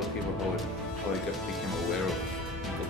tell people how I became aware of nickel.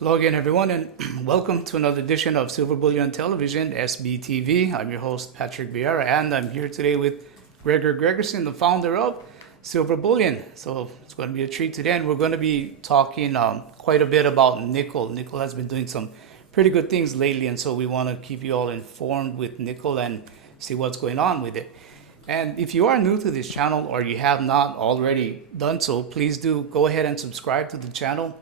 Hello again, everyone, and welcome to another edition of Silver Bullion Television, SBTV. I'm your host, Patrick Vieira, and I'm here today with Gregor Gregersen, the founder of Silver Bullion. So it's going to be a treat today, and we're going to be talking quite a bit about nickel. Nickel has been doing some pretty good things lately, and so we want to keep you all informed with nickel and see what's going on with it. And if you are new to this channel or you have not already done so, please do go ahead and subscribe to the channel.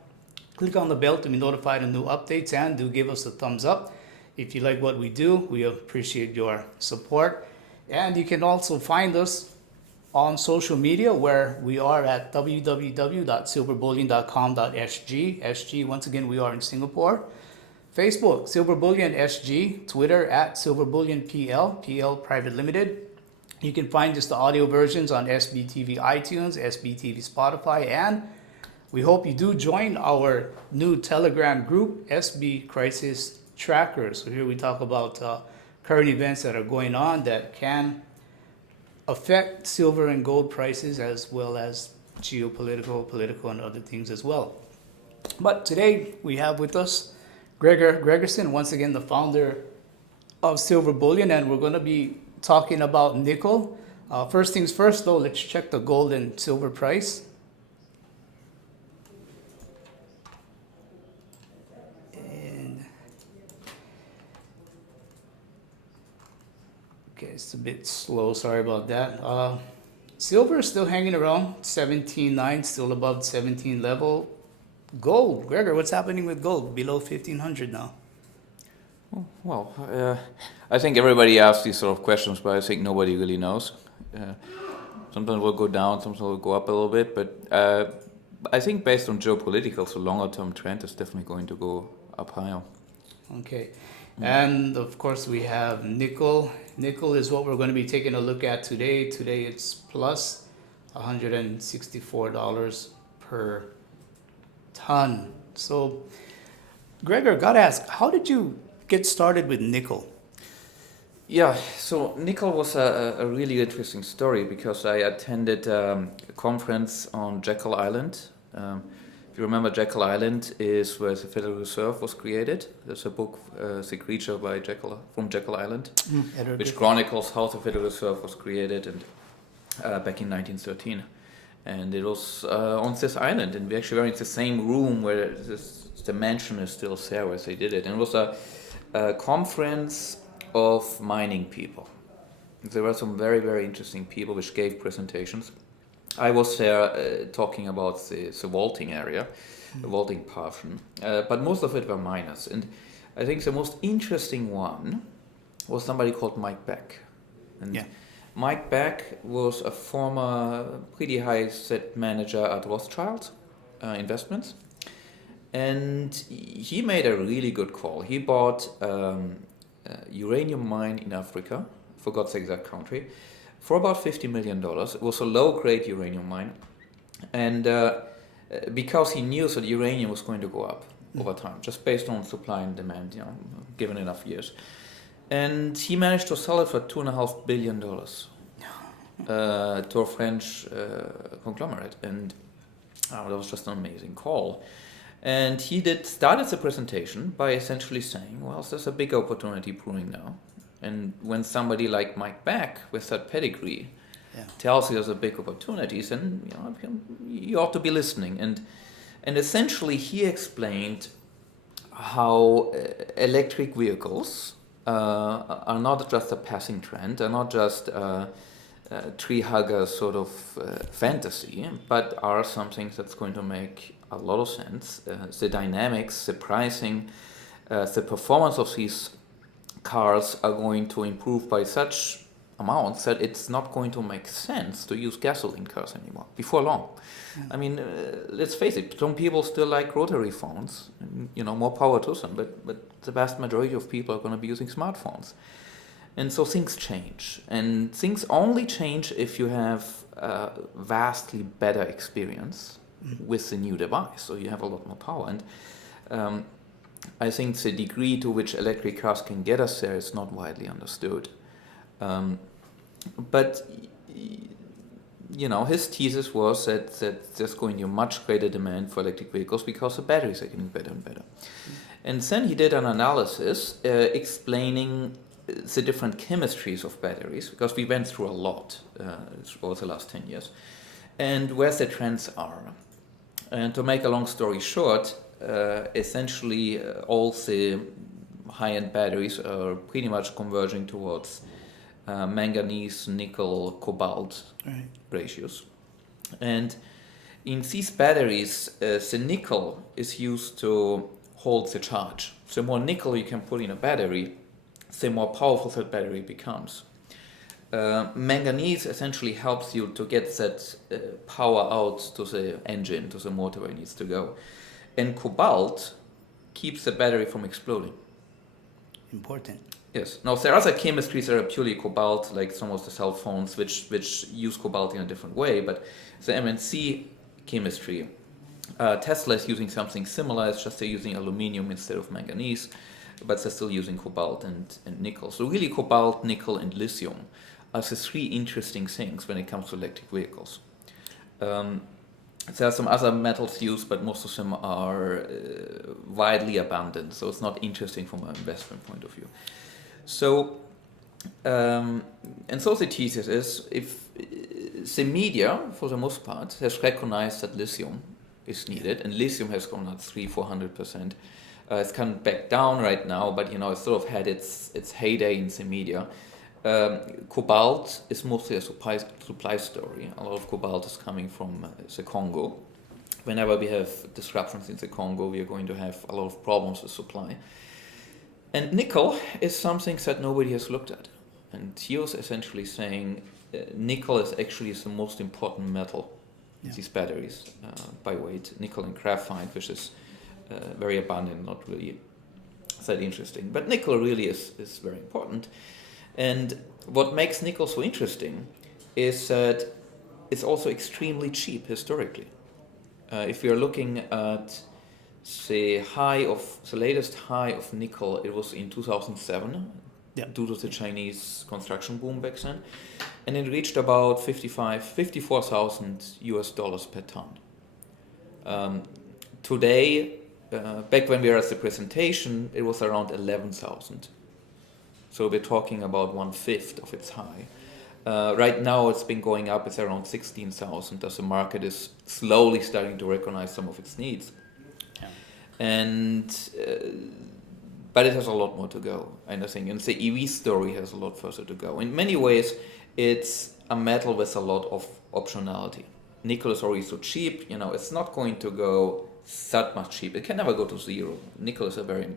Click on the bell to be notified of new updates, and do give us a thumbs up if you like what we do. We appreciate your support. And you can also find us on social media, where we are at www.silverbullion.com.sg. SG, once again, we are in Singapore. Facebook, Silver Bullion SG. Twitter, at SilverBullionPL, PL Private Limited. You can find just the audio versions on SBTV iTunes, SBTV Spotify, and we hope you do join our new Telegram group, SB Crisis Tracker. So here we talk about current events that are going on that can affect silver and gold prices, as well as geopolitical, political, and other things as well. But today we have with us Gregor Gregersen, once again the founder of Silver Bullion, and we're going to be talking about nickel. First things first, though, let's check the gold and silver price. Okay, it's a bit slow, sorry about that. Silver is still hanging around 17.9, still above 17 level. Gold, Gregor, what's happening with gold? Below 1,500 now. Well, I think everybody asks these sort of questions, but I think nobody really knows. Sometimes we'll go down, sometimes we'll go up a little bit, but I think based on geopolitical, so longer term trend is definitely going to go up higher. Okay, and of course we have nickel. Nickel is what we're going to be taking a look at today. Today it's plus $164 per ton. So, Gregor, gotta ask, how did you get started with nickel? Yeah, so nickel was a really interesting story because I attended a conference on Jekyll Island. If you remember, Jekyll Island is where the Federal Reserve was created. There's a book, The Creature by from Jekyll Island, which chronicles how the Federal Reserve was created and back in 1913. And it was on this island, and we actually were in the same room where the mansion is still there where they did it. And it was a conference of mining people. There were some very, very interesting people which gave presentations. I was there talking about the vaulting area, the vaulting portion, but most of it were miners. And I think the most interesting one was somebody called Mike Beck. And Mike Beck was a former pretty high set manager at Rothschild Investments. And he made a really good call. He bought uranium mine in Africa, forgot the exact country, for about $50 million. It was a low-grade uranium mine, and because he knew that uranium was going to go up over time, just based on supply and demand, given enough years. And he managed to sell it for $2.5 billion to a French conglomerate, and that was just an amazing call. And he started the presentation by essentially saying, well, there's a big opportunity brewing now. And when somebody like Mike Beck, with that pedigree, tells you there's a big opportunity, then you ought to be listening. And essentially he explained how electric vehicles are not just a passing trend, are not just tree hugger sort of fantasy, but are something that's going to make a lot of sense. The dynamics, the pricing, the performance of these cars are going to improve by such amounts that it's not going to make sense to use gasoline cars anymore before long. I mean, let's face it, some people still like rotary phones, and, more power to them, but the vast majority of people are going to be using smartphones. And so things change. And things only change if you have a vastly better experience with the new device. So you have a lot more power. And I think the degree to which electric cars can get us there is not widely understood. But his thesis was that there's going to be much greater demand for electric vehicles because the batteries are getting better and better. And then he did an analysis explaining the different chemistries of batteries, because we went through a lot over the last 10 years, and where the trends are. And to make a long story short, essentially all the high-end batteries are pretty much converging towards manganese, nickel, cobalt ratios. And in these batteries, the nickel is used to hold the charge. The more nickel you can put in a battery, the more powerful that battery becomes. Manganese essentially helps you to get that power out to the engine, to the motor where it needs to go. And cobalt keeps the battery from exploding. Important. Yes. Now, there are other chemistries that are purely cobalt, like some of the cell phones, which use cobalt in a different way, but the MNC chemistry, Tesla is using something similar, it's just they're using aluminium instead of manganese, but they're still using cobalt and nickel. So really cobalt, nickel, and lithium are the three interesting things when it comes to electric vehicles. There are some other metals used, but most of them are widely abundant, so it's not interesting from an investment point of view. So, and so the thesis is, if the media, for the most part, has recognized that lithium is needed, and lithium has gone up 300-400%. It's come back down right now, but it's sort of had its heyday in the media. Cobalt is mostly a supply story. A lot of cobalt is coming from the Congo. Whenever we have disruptions in the Congo, we are going to have a lot of problems with supply. And nickel is something that nobody has looked at. And he was essentially saying nickel is actually the most important metal in these batteries by weight. Nickel and graphite, which is very abundant, not really that interesting. But nickel really is very important. And what makes nickel so interesting is that it's also extremely cheap historically. If we are looking at the latest high of nickel, it was in 2007, due to the Chinese construction boom back then, and it reached about $54,000 per ton. Today, back when we were at the presentation, it was around 11,000. So we're talking about 1/5 of its high. Right now it's been going up, it's around 16,000 as the market is slowly starting to recognize some of its needs. But it has a lot more to go, and I think, and the EV story has a lot further to go. In many ways, it's a metal with a lot of optionality. Nickel is already so cheap, it's not going to go that much cheap. It can never go to zero. Nickel is a very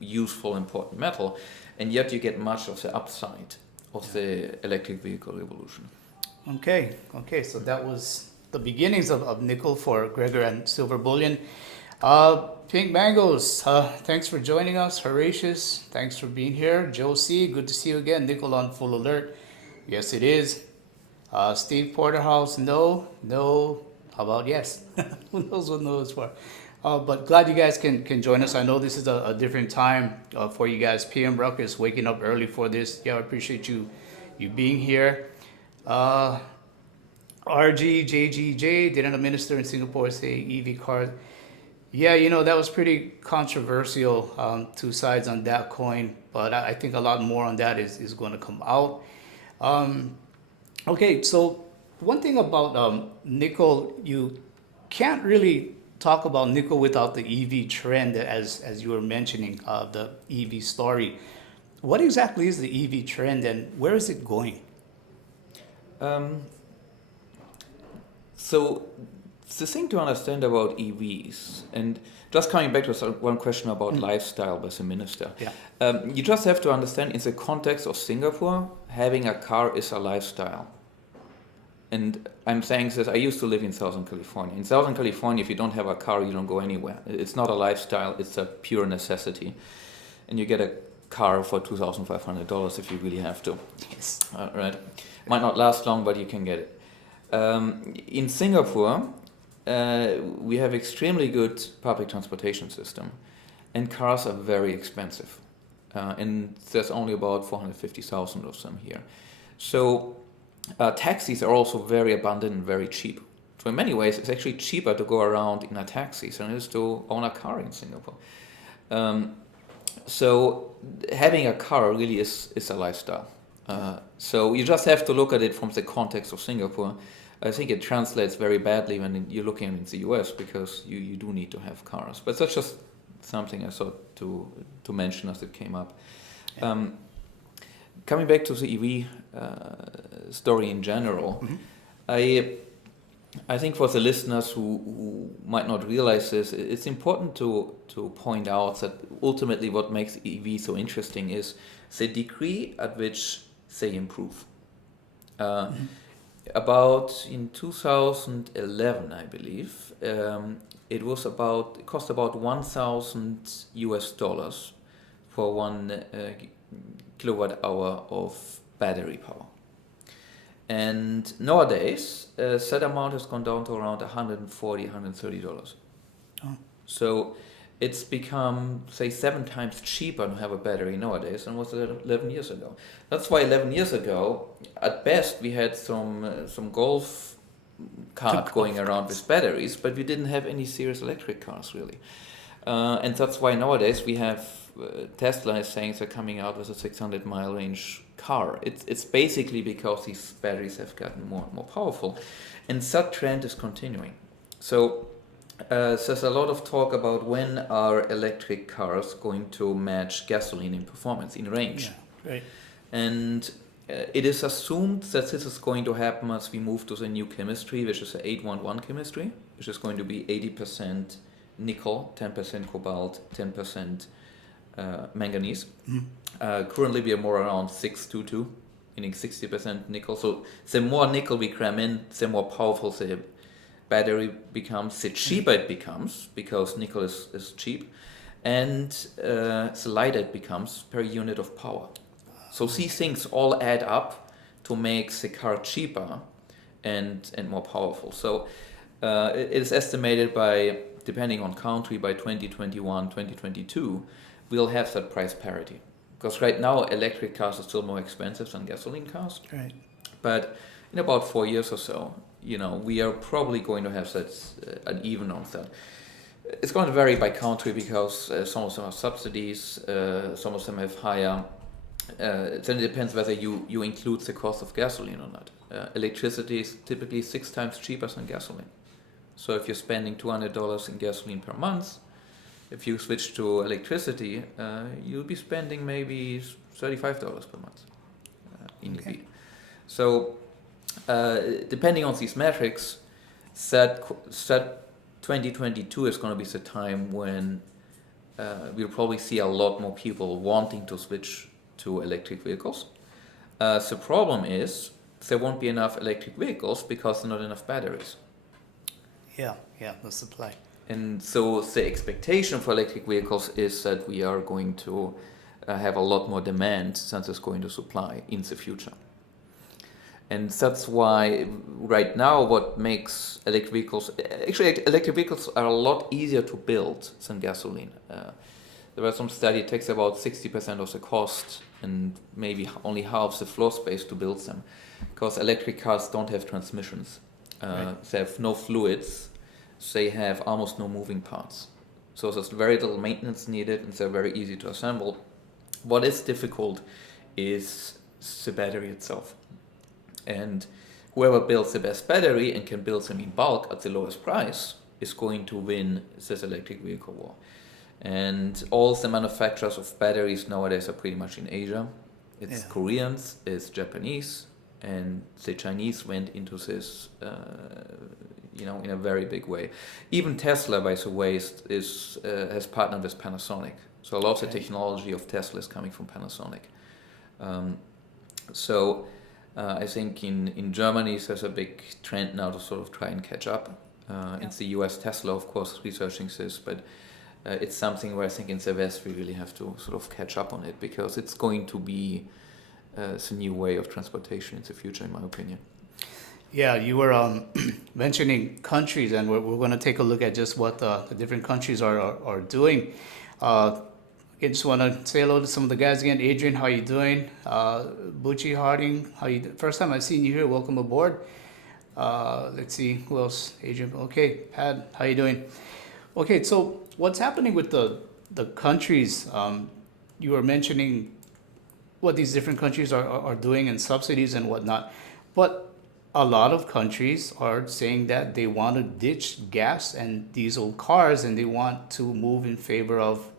useful, important metal, and yet you get much of the upside of the electric vehicle revolution. Okay, so that was the beginnings of nickel for Gregor and Silver Bullion. Pink Mangoes, thanks for joining us. Horatius, thanks for being here. Joe C, good to see you again. Nickel on full alert. Yes, it is. Steve Porterhouse, no. How about yes? Who knows what no is for? But glad you guys can join us. I know this is a different time for you guys. PM Ruckus waking up early for this. Yeah, I appreciate you being here. RGJGJ, didn't a minister in Singapore say EV cars? Yeah, that was pretty controversial, two sides on that coin, but I think a lot more on that is going to come out. Okay, so one thing about nickel, you can't really talk about nickel without the EV trend, as you were mentioning, the EV story. What exactly is the EV trend and where is it going? So the thing to understand about EVs, and just coming back to one question about lifestyle by the minister, you just have to understand in the context of Singapore, having a car is a lifestyle. And I'm saying this, I used to live in Southern California. In Southern California, if you don't have a car, you don't go anywhere. It's not a lifestyle, it's a pure necessity. And you get a car for $2,500 if you really have to. Yes. Right. Might not last long, but you can get it. In Singapore, we have extremely good public transportation system, and cars are very expensive. And there's only about 450,000 of them here. So taxis are also very abundant and very cheap. So in many ways, it's actually cheaper to go around in a taxi than it is to own a car in Singapore. So having a car really is a lifestyle. So you just have to look at it from the context of Singapore. I think it translates very badly when you're looking in the US because you do need to have cars. But that's just something I thought to mention as it came up. Coming back to the EV story in general, I think for the listeners who might not realize this, it's important to point out that ultimately what makes EV so interesting is the degree at which they improve. About in 2011, I believe, it cost about $1,000 for 1 kilowatt hour of battery power. And nowadays, that amount has gone down to around $140, $130. Oh. So it's become, say, 7 times cheaper to have a battery nowadays than was 11 years ago. That's why 11 years ago, at best, we had some golf cart going around with batteries, but we didn't have any serious electric cars, really. And that's why nowadays we have Tesla is saying they're coming out with a 600-mile range car. It's basically because these batteries have gotten more and more powerful. And that trend is continuing. So there's a lot of talk about when are electric cars going to match gasoline in performance, in range. Yeah, right. And it is assumed that this is going to happen as we move to the new chemistry, which is the 811 chemistry, which is going to be 80% nickel, 10% cobalt, 10% manganese. Currently we are more around 622, meaning 60% nickel. So the more nickel we cram in, the more powerful the battery becomes, the cheaper it becomes, because nickel is cheap, and the lighter it becomes per unit of power. So these things all add up to make the car cheaper and more powerful. So it is estimated by, depending on country, by 2021, 2022, we'll have that price parity. Because right now, electric cars are still more expensive than gasoline cars. Right. But in about 4 years or so, we are probably going to have that an even on that. It's going to vary by country because some of them have subsidies, some of them have higher. Then it depends whether you include the cost of gasoline or not. Electricity is typically 6 times cheaper than gasoline. So if you're spending $200 in gasoline per month, if you switch to electricity, you'll be spending maybe $35 per month in EV. So depending on these metrics, that 2022 is going to be the time when we'll probably see a lot more people wanting to switch to electric vehicles. The problem is there won't be enough electric vehicles because there are not enough batteries. Yeah, the supply. And so the expectation for electric vehicles is that we are going to have a lot more demand than there's going to supply in the future. And that's why right now what makes electric vehicles, actually electric vehicles are a lot easier to build than gasoline. There was some study, it takes about 60% of the cost and maybe only half the floor space to build them, because electric cars don't have transmissions. They have no fluids, they have almost no moving parts. So there's very little maintenance needed and they're very easy to assemble. What is difficult is the battery itself. And whoever builds the best battery and can build them in bulk at the lowest price is going to win this electric vehicle war. And all the manufacturers of batteries nowadays are pretty much in Asia. It's Koreans, it's Japanese, and the Chinese went into this, in a very big way. Even Tesla, by the way, has partnered with Panasonic. So a lot of the technology of Tesla is coming from Panasonic. I think in Germany there's a big trend now to sort of try and catch up. In the US, Tesla, of course, researching this, but it's something where I think in the West we really have to sort of catch up on it, because it's going to be the new way of transportation in the future, in my opinion. Yeah, you were mentioning countries, and we're going to take a look at just what the different countries are doing. I just want to say hello to some of the guys again. Adrian, how you doing? Bucci Harding, first time I've seen you here. Welcome aboard. Let's see who else. Adrian, okay. Pat, how you doing? Okay, so what's happening with the countries? You were mentioning what these different countries are doing and subsidies and whatnot, but a lot of countries are saying that they want to ditch gas and diesel cars and they want to move in favor of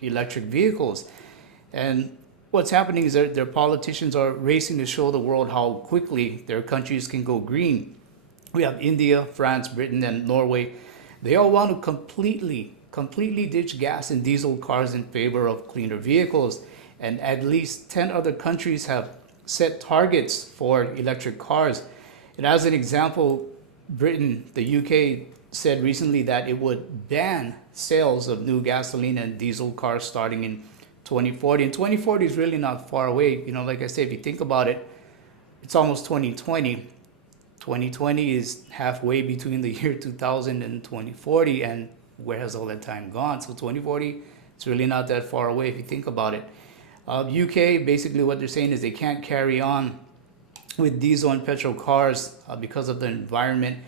electric vehicles. And what's happening is their politicians are racing to show the world how quickly their countries can go green. We have India, France, Britain, and Norway. They all want to completely ditch gas and diesel cars in favor of cleaner vehicles. And at least 10 other countries have set targets for electric cars. And as an example, Britain, the UK, said recently that it would ban sales of new gasoline and diesel cars starting in 2040. And 2040 is really not far away. Like I said, if you think about it, it's almost 2020. 2020 is halfway between the year 2000 and 2040, and where has all that time gone? So 2040, it's really not that far away if you think about it. UK, basically what they're saying is they can't carry on with diesel and petrol cars because of the environment,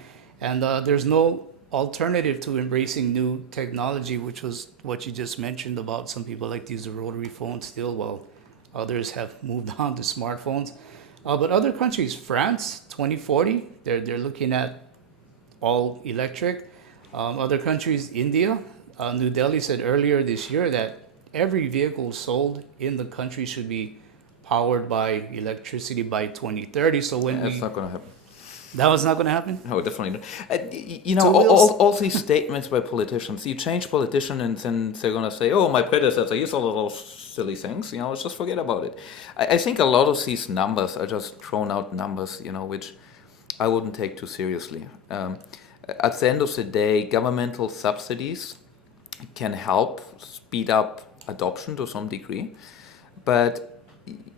and there's no alternative to embracing new technology, which was what you just mentioned about some people like to use the rotary phone still, while others have moved on to smartphones. But other countries, France, 2040, they're looking at all electric. Other countries, India, New Delhi said earlier this year that every vehicle sold in the country should be powered by electricity by 2030. So That's not going to happen. That was not going to happen? No, definitely not. All these statements by politicians, you change politician and then they're going to say, oh, my predecessor used all of those silly things, let's just forget about it. I think a lot of these numbers are just thrown out numbers, which I wouldn't take too seriously. At the end of the day, governmental subsidies can help speed up adoption to some degree, but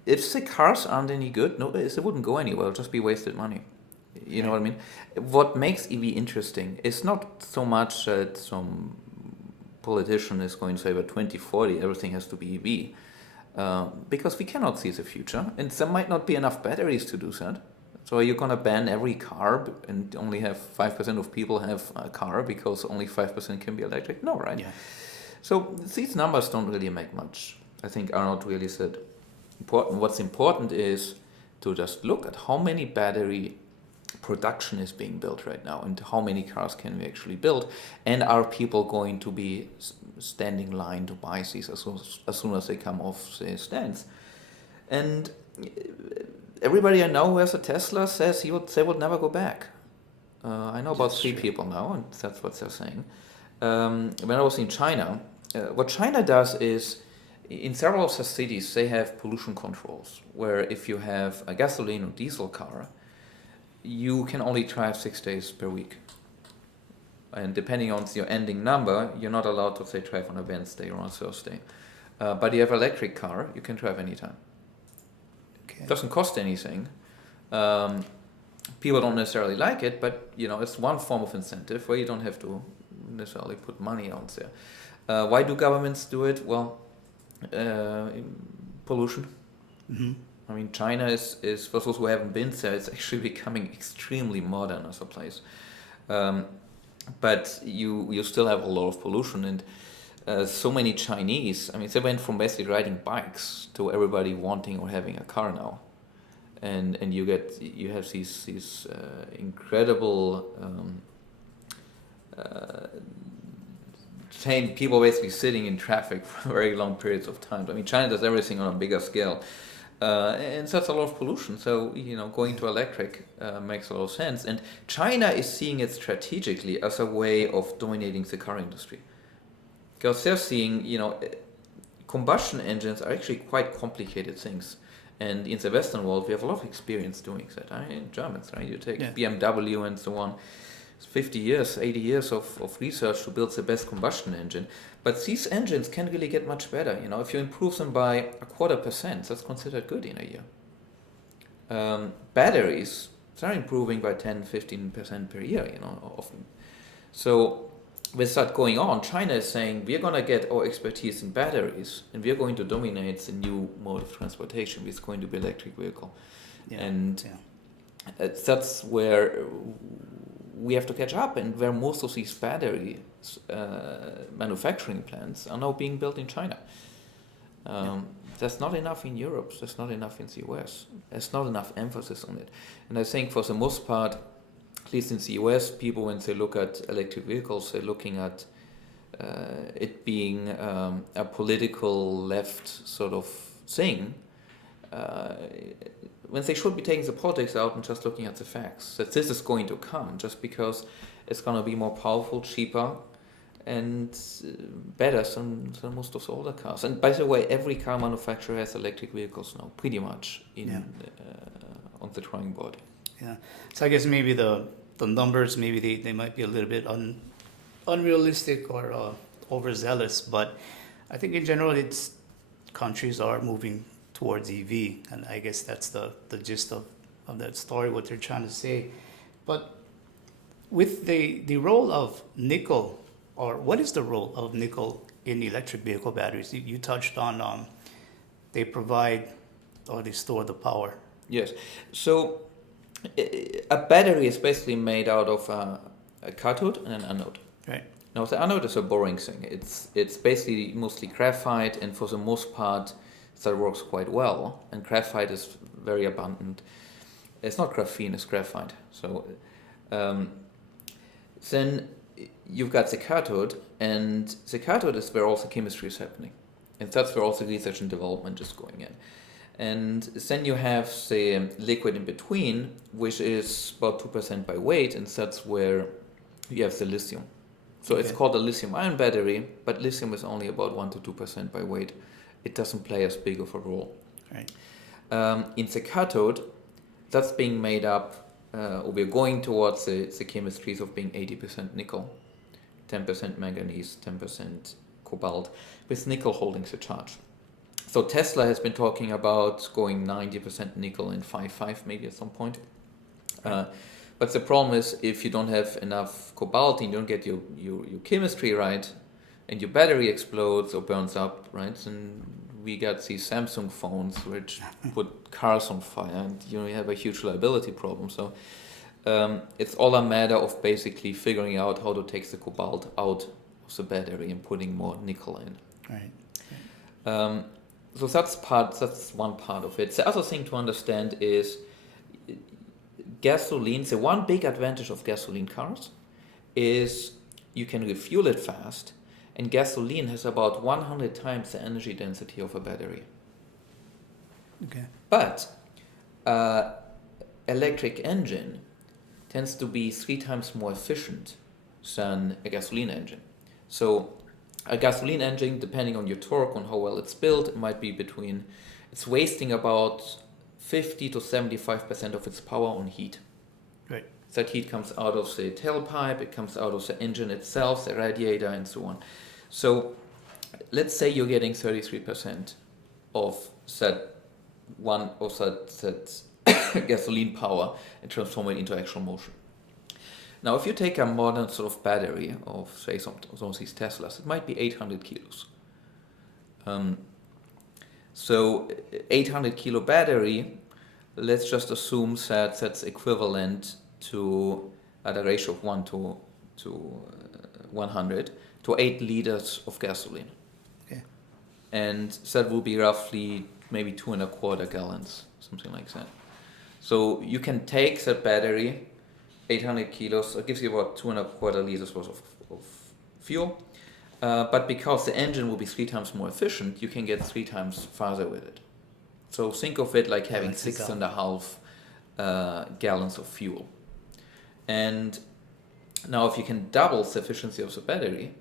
if the cars aren't any good, no, they wouldn't go anywhere, it'll just be wasted money. You know what I mean? What makes EV interesting is not so much that some politician is going to say by 2040 everything has to be EV, because we cannot see the future, and there might not be enough batteries to do that. So are you going to ban every car and only have 5% of people have a car because only 5% can be electric? No, right? Yeah. So these numbers don't really make much. I think Arnold really said important. What's important is to just look at how many battery production is being built right now and how many cars can we actually build, and are people going to be standing line to buy these as soon as they come off the stands. And everybody I know who has a Tesla says they would never go back. I know about 3 people now, and that's what they're saying. When I was in China, what China does is, in several of the cities, they have pollution controls, where if you have a gasoline or diesel car, you can only drive 6 days per week. And depending on your ending number, you're not allowed to, say, drive on a Wednesday or on a Thursday. But you have an electric car, you can drive anytime. Okay. It doesn't cost anything. People don't necessarily like it, but it's one form of incentive where you don't have to necessarily put money out there. Why do governments do it? Well, pollution. Mm-hmm. I mean, China is for those who haven't been there, it's actually becoming extremely modern as a place. But you still have a lot of pollution, and so many Chinese, I mean, they went from basically riding bikes to everybody wanting or having a car now. And you have these incredible people basically sitting in traffic for very long periods of time. I mean, China does everything on a bigger scale. And that's a lot of pollution. So, going to electric makes a lot of sense. And China is seeing it strategically as a way of dominating the car industry. Because they're seeing, combustion engines are actually quite complicated things. And in the Western world, we have a lot of experience doing that. Germans, right? You take BMW and so on. It's 50 years, 80 years of research to build the best combustion engine. But these engines can really get much better. If you improve them by 0.25%, that's considered good in a year. Batteries, they're improving by 10-15% per year, often. So with that going on, China is saying we're going to get our expertise in batteries and we're going to dominate the new mode of transportation, which is going to be electric vehicle. That's where we have to catch up, and where most of these battery manufacturing plants are now being built in China. There's not enough in Europe, there's not enough in the US, there's not enough emphasis on it. And I think for the most part, at least in the US, people, when they look at electric vehicles, they're looking at it being a political left sort of thing, when they should be taking the politics out and just looking at the facts, that this is going to come just because it's going to be more powerful, cheaper, and better than most of the older cars. And by the way, every car manufacturer has electric vehicles now, pretty much on the drawing board. Yeah. So I guess maybe the numbers, maybe they might be a little bit unrealistic or overzealous, but I think in general countries are moving towards EV, and I guess that's the gist of that story, what they're trying to say. But with the role of nickel, or what is the role of nickel in electric vehicle batteries? You touched on they provide or they store the power. Yes. So a battery is basically made out of a cathode and an anode. Right. Now the anode is a boring thing. It's basically mostly graphite, and for the most part that works quite well. And graphite is very abundant. It's not graphene, it's graphite. So then you've got the cathode, and the cathode is where all the chemistry is happening. And that's where all the research and development is going in. And then you have the liquid in between, which is about 2% by weight, and that's where you have the lithium. So It's called a lithium-ion battery, but lithium is only about 1 to 2% by weight. It doesn't play as big of a role. Right. In the cathode, that's being made up, or we're going towards the chemistries of being 80% nickel, 10% manganese, 10% cobalt, with nickel holding the charge. So Tesla has been talking about going 90% nickel in 5.5 maybe at some point. But the problem is, if you don't have enough cobalt and you don't get your chemistry right, and your battery explodes or burns up, right? And we got these Samsung phones which put cars on fire, and you have a huge liability problem. So it's all a matter of basically figuring out how to take the cobalt out of the battery and putting more nickel in. Right. So that's one part of it. The other thing to understand is gasoline. The one big advantage of gasoline cars is you can refuel it fast. And gasoline has about 100 times the energy density of a battery. Okay. But electric engine tends to be 3 times more efficient than a gasoline engine. So a gasoline engine, depending on your torque, on how well it's built, it might be it's wasting about 50 to 75% of its power on heat. Right. That heat comes out of the tailpipe, it comes out of the engine itself, the radiator, and so on. So let's say you're getting 33% of that gasoline power and transform it into actual motion. Now, if you take a modern sort of battery of, say, some of these Teslas, it might be 800 kilos. So 800 kilo battery, let's just assume that that's equivalent to, at a ratio of 1 to 100, to 8 liters of gasoline. Okay. And that will be roughly maybe 2.25 gallons, something like that. So you can take that battery, 800 kilos, it gives you about 2.25 liters worth of fuel. But because the engine will be 3 times more efficient, you can get 3 times farther with it. So think of it like having Balances out. 6.5 gallons of fuel. And now if you can double the efficiency of the battery,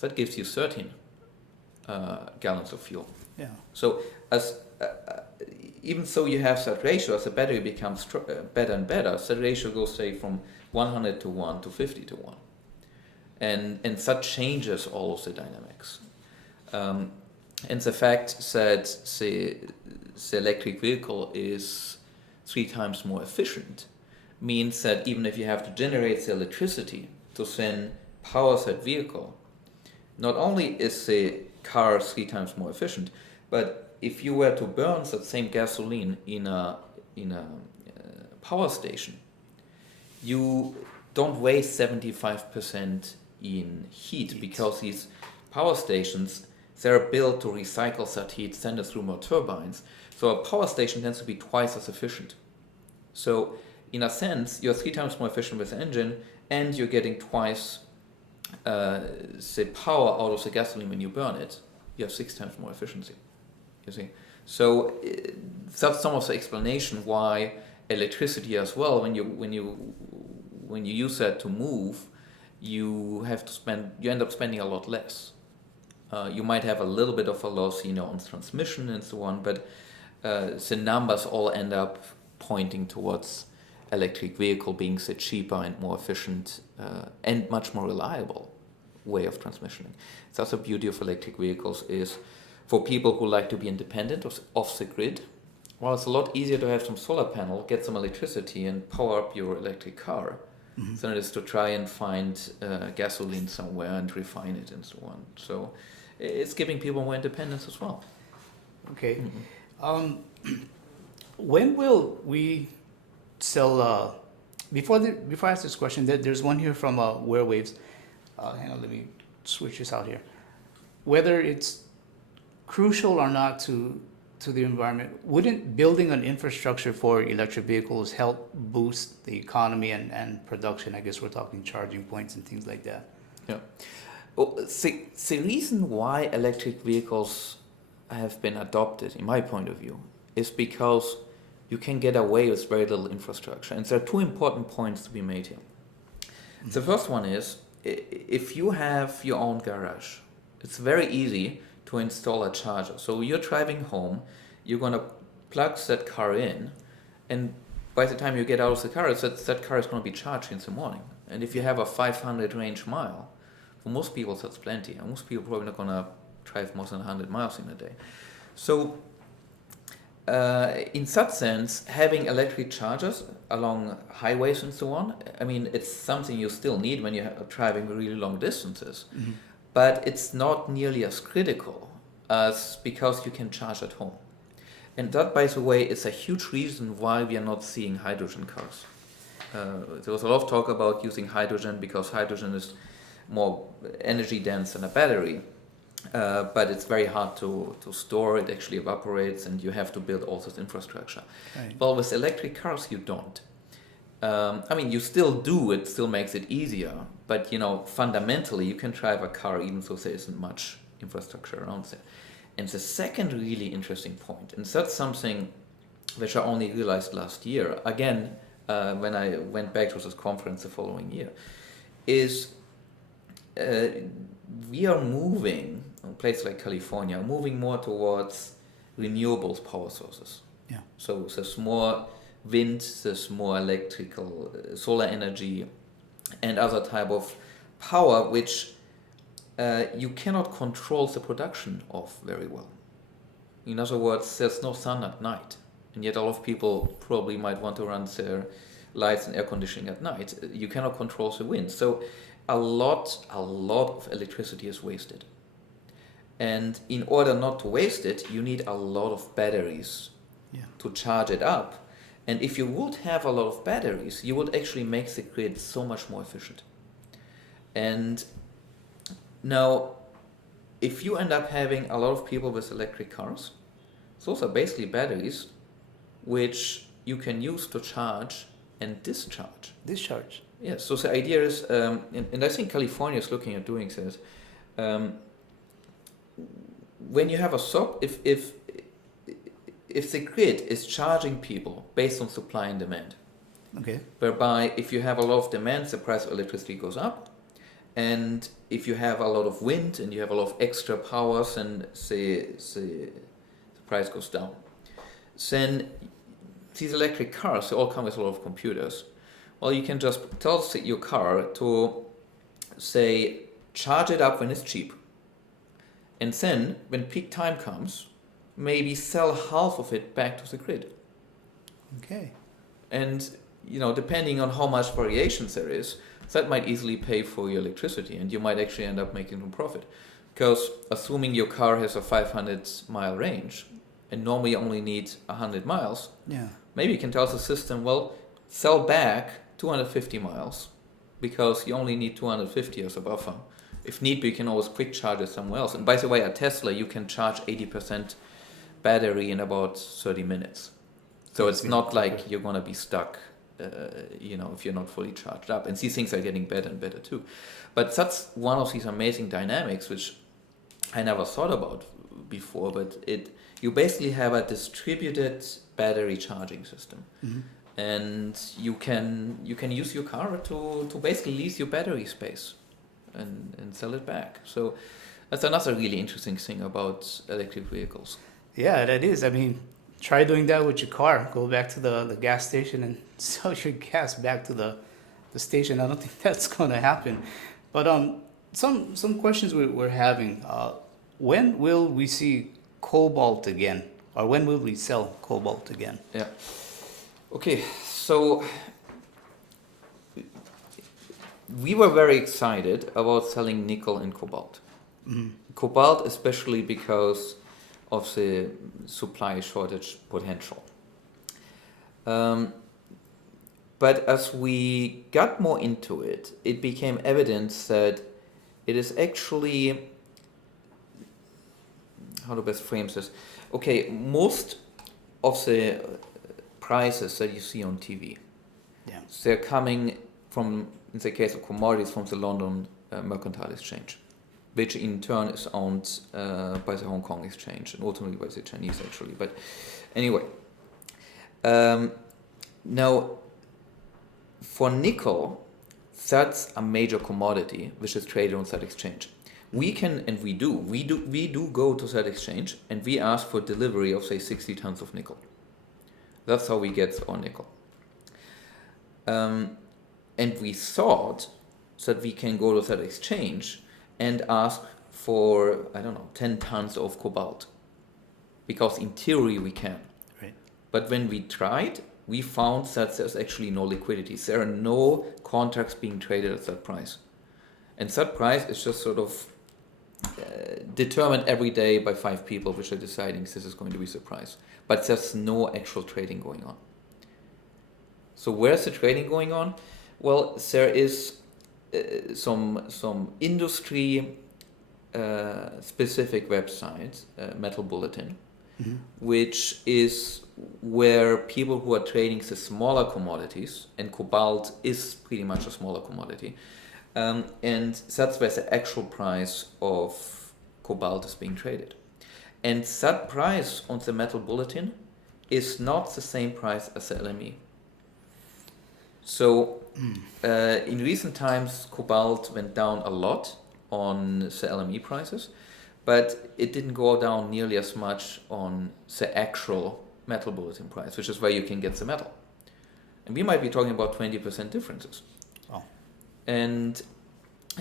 that gives you 13 gallons of fuel. Yeah. So as even though you have that ratio, as the battery becomes better and better, that ratio goes, say, from 100 to 1 to 50 to 1. And that changes all of the dynamics. And the fact that the electric vehicle is 3 times more efficient means that even if you have to generate the electricity to then power that vehicle, not only is the car 3 times more efficient, but if you were to burn that same gasoline in a power station, you don't waste 75% in heat, because these power stations, they're built to recycle that heat, send it through more turbines. So a power station tends to be twice as efficient. So in a sense, you're 3 times more efficient with the engine, and you're getting twice the power out of the gasoline when you burn it. You have 6 times more efficiency. You see, so that's some of the explanation why electricity as well. When you use that to move, you end up spending a lot less. You might have a little bit of a loss, on transmission and so on, but the numbers all end up pointing towards electric vehicle being the cheaper and more efficient and much more reliable way of transmissioning. That's the beauty of electric vehicles, is for people who like to be independent off the grid. Well, it's a lot easier to have some solar panel, get some electricity, and power up your electric car than it is to try and find gasoline somewhere and refine it and so on. So it's giving people more independence as well. Okay. When will we sell? Before I ask this question, there's one here from Wearwaves. Hang on, let me switch this out here. Whether it's crucial or not to the environment, wouldn't building an infrastructure for electric vehicles help boost the economy and production? I guess we're talking charging points and things like that. Yeah. Well, the reason why electric vehicles have been adopted, in my point of view, is because you can get away with very little infrastructure. And there are 2 important points to be made here. The first one is, if you have your own garage, it's very easy to install a charger. So you're driving home, you're going to plug that car in, and by the time you get out of the car, that car is going to be charged in the morning. And if you have a 500 range mile, for most people that's plenty. And most people are probably not going to drive more than 100 miles in a day. So in that sense, having electric chargers along highways and so on, I mean, it's something you still need when you're driving really long distances. Mm-hmm. But it's not nearly as critical as because you can charge at home. And that, by the way, is a huge reason why we are not seeing hydrogen cars. There was a lot of talk about using hydrogen because hydrogen is more energy dense than a battery. But it's very hard to store. It actually evaporates, and you have to build all this infrastructure. Right. Well, with electric cars, you don't. I mean, you still do. It still makes it easier. But, fundamentally, you can drive a car even though there isn't much infrastructure around there. And the second really interesting point, and that's something which I only realized last year, again, when I went back to this conference the following year, is we are moving, in places like California, moving more towards renewables power sources. Yeah. So there's more wind, there's more electrical, solar energy, and other type of power which you cannot control the production of very well. In other words, there's no sun at night, and yet a lot of people probably might want to run their lights and air conditioning at night. You cannot control the wind, so a lot of electricity is wasted. And in order not to waste it, you need a lot of batteries to charge it up. And if you would have a lot of batteries, you would actually make the grid so much more efficient. And now, if you end up having a lot of people with electric cars, those are basically batteries which you can use to charge and discharge. Discharge? Yeah, so the idea is, and I think California is looking at doing this, when you have a if if the grid is charging people based on supply and demand, Okay. whereby if you have a lot of demand, the price of electricity goes up, and if you have a lot of wind and you have a lot of extra powers, then the price goes down. Then these electric cars, they all come with a lot of computers. Well, you can just tell your car to, say, charge it up when it's cheap. And then, when peak time comes, maybe sell half of it back to the grid. Okay. And, depending on how much variations there is, that might easily pay for your electricity, and you might actually end up making some profit. Because assuming your car has a 500-mile range, and normally you only need 100 miles, Yeah. maybe you can tell the system, well, sell back 250 miles, because you only need 250 as a buffer. If need be, you can always quick charge it somewhere else. And by the way, at Tesla, you can charge 80% battery in about 30 minutes. So it's not like you're going to be stuck, if you're not fully charged up. And these things are getting better and better too. But that's one of these amazing dynamics, which I never thought about before. But you basically have a distributed battery charging system. Mm-hmm. And you can use your car to basically lease your battery space and sell it back. So that's another really interesting thing about electric vehicles. Yeah, that is. I mean, try doing that with your car. Go back to the gas station and sell your gas back to the station. I don't think that's going to happen. But some questions we're having. When will we see cobalt again? Or when will we sell cobalt again? Yeah. Okay, so we were very excited about selling nickel and cobalt. Mm-hmm. Cobalt, especially because of the supply shortage potential. But as we got more into it, it became evident that it is actually, how to best frame this? Okay, most of the prices that you see on TV, Yeah. they're coming from, in the case of commodities, from the London Mercantile Exchange, which in turn is owned by the Hong Kong Exchange and ultimately by the Chinese actually. But anyway, now for nickel, that's a major commodity which is traded on that exchange. We can, and we do go to that exchange and we ask for delivery of say 60 tons of nickel. That's how we get our nickel. And we thought that we can go to that exchange and ask for, 10 tons of cobalt. Because in theory we can. Right. But when we tried, we found that there's actually no liquidity. There are no contracts being traded at that price. And that price is just sort of determined every day by 5 people which are deciding this is going to be the price. But there's no actual trading going on. So where's the trading going on? Well, there is some industry specific website, Metal Bulletin, mm-hmm. which is where people who are trading the smaller commodities, and cobalt is pretty much a smaller commodity, and that's where the actual price of cobalt is being traded. And that price on the Metal Bulletin is not the same price as the LME. So in recent times, cobalt went down a lot on the LME prices, but it didn't go down nearly as much on the actual Metal Bulletin price, which is where you can get the metal. And we might be talking about 20% differences. Oh. And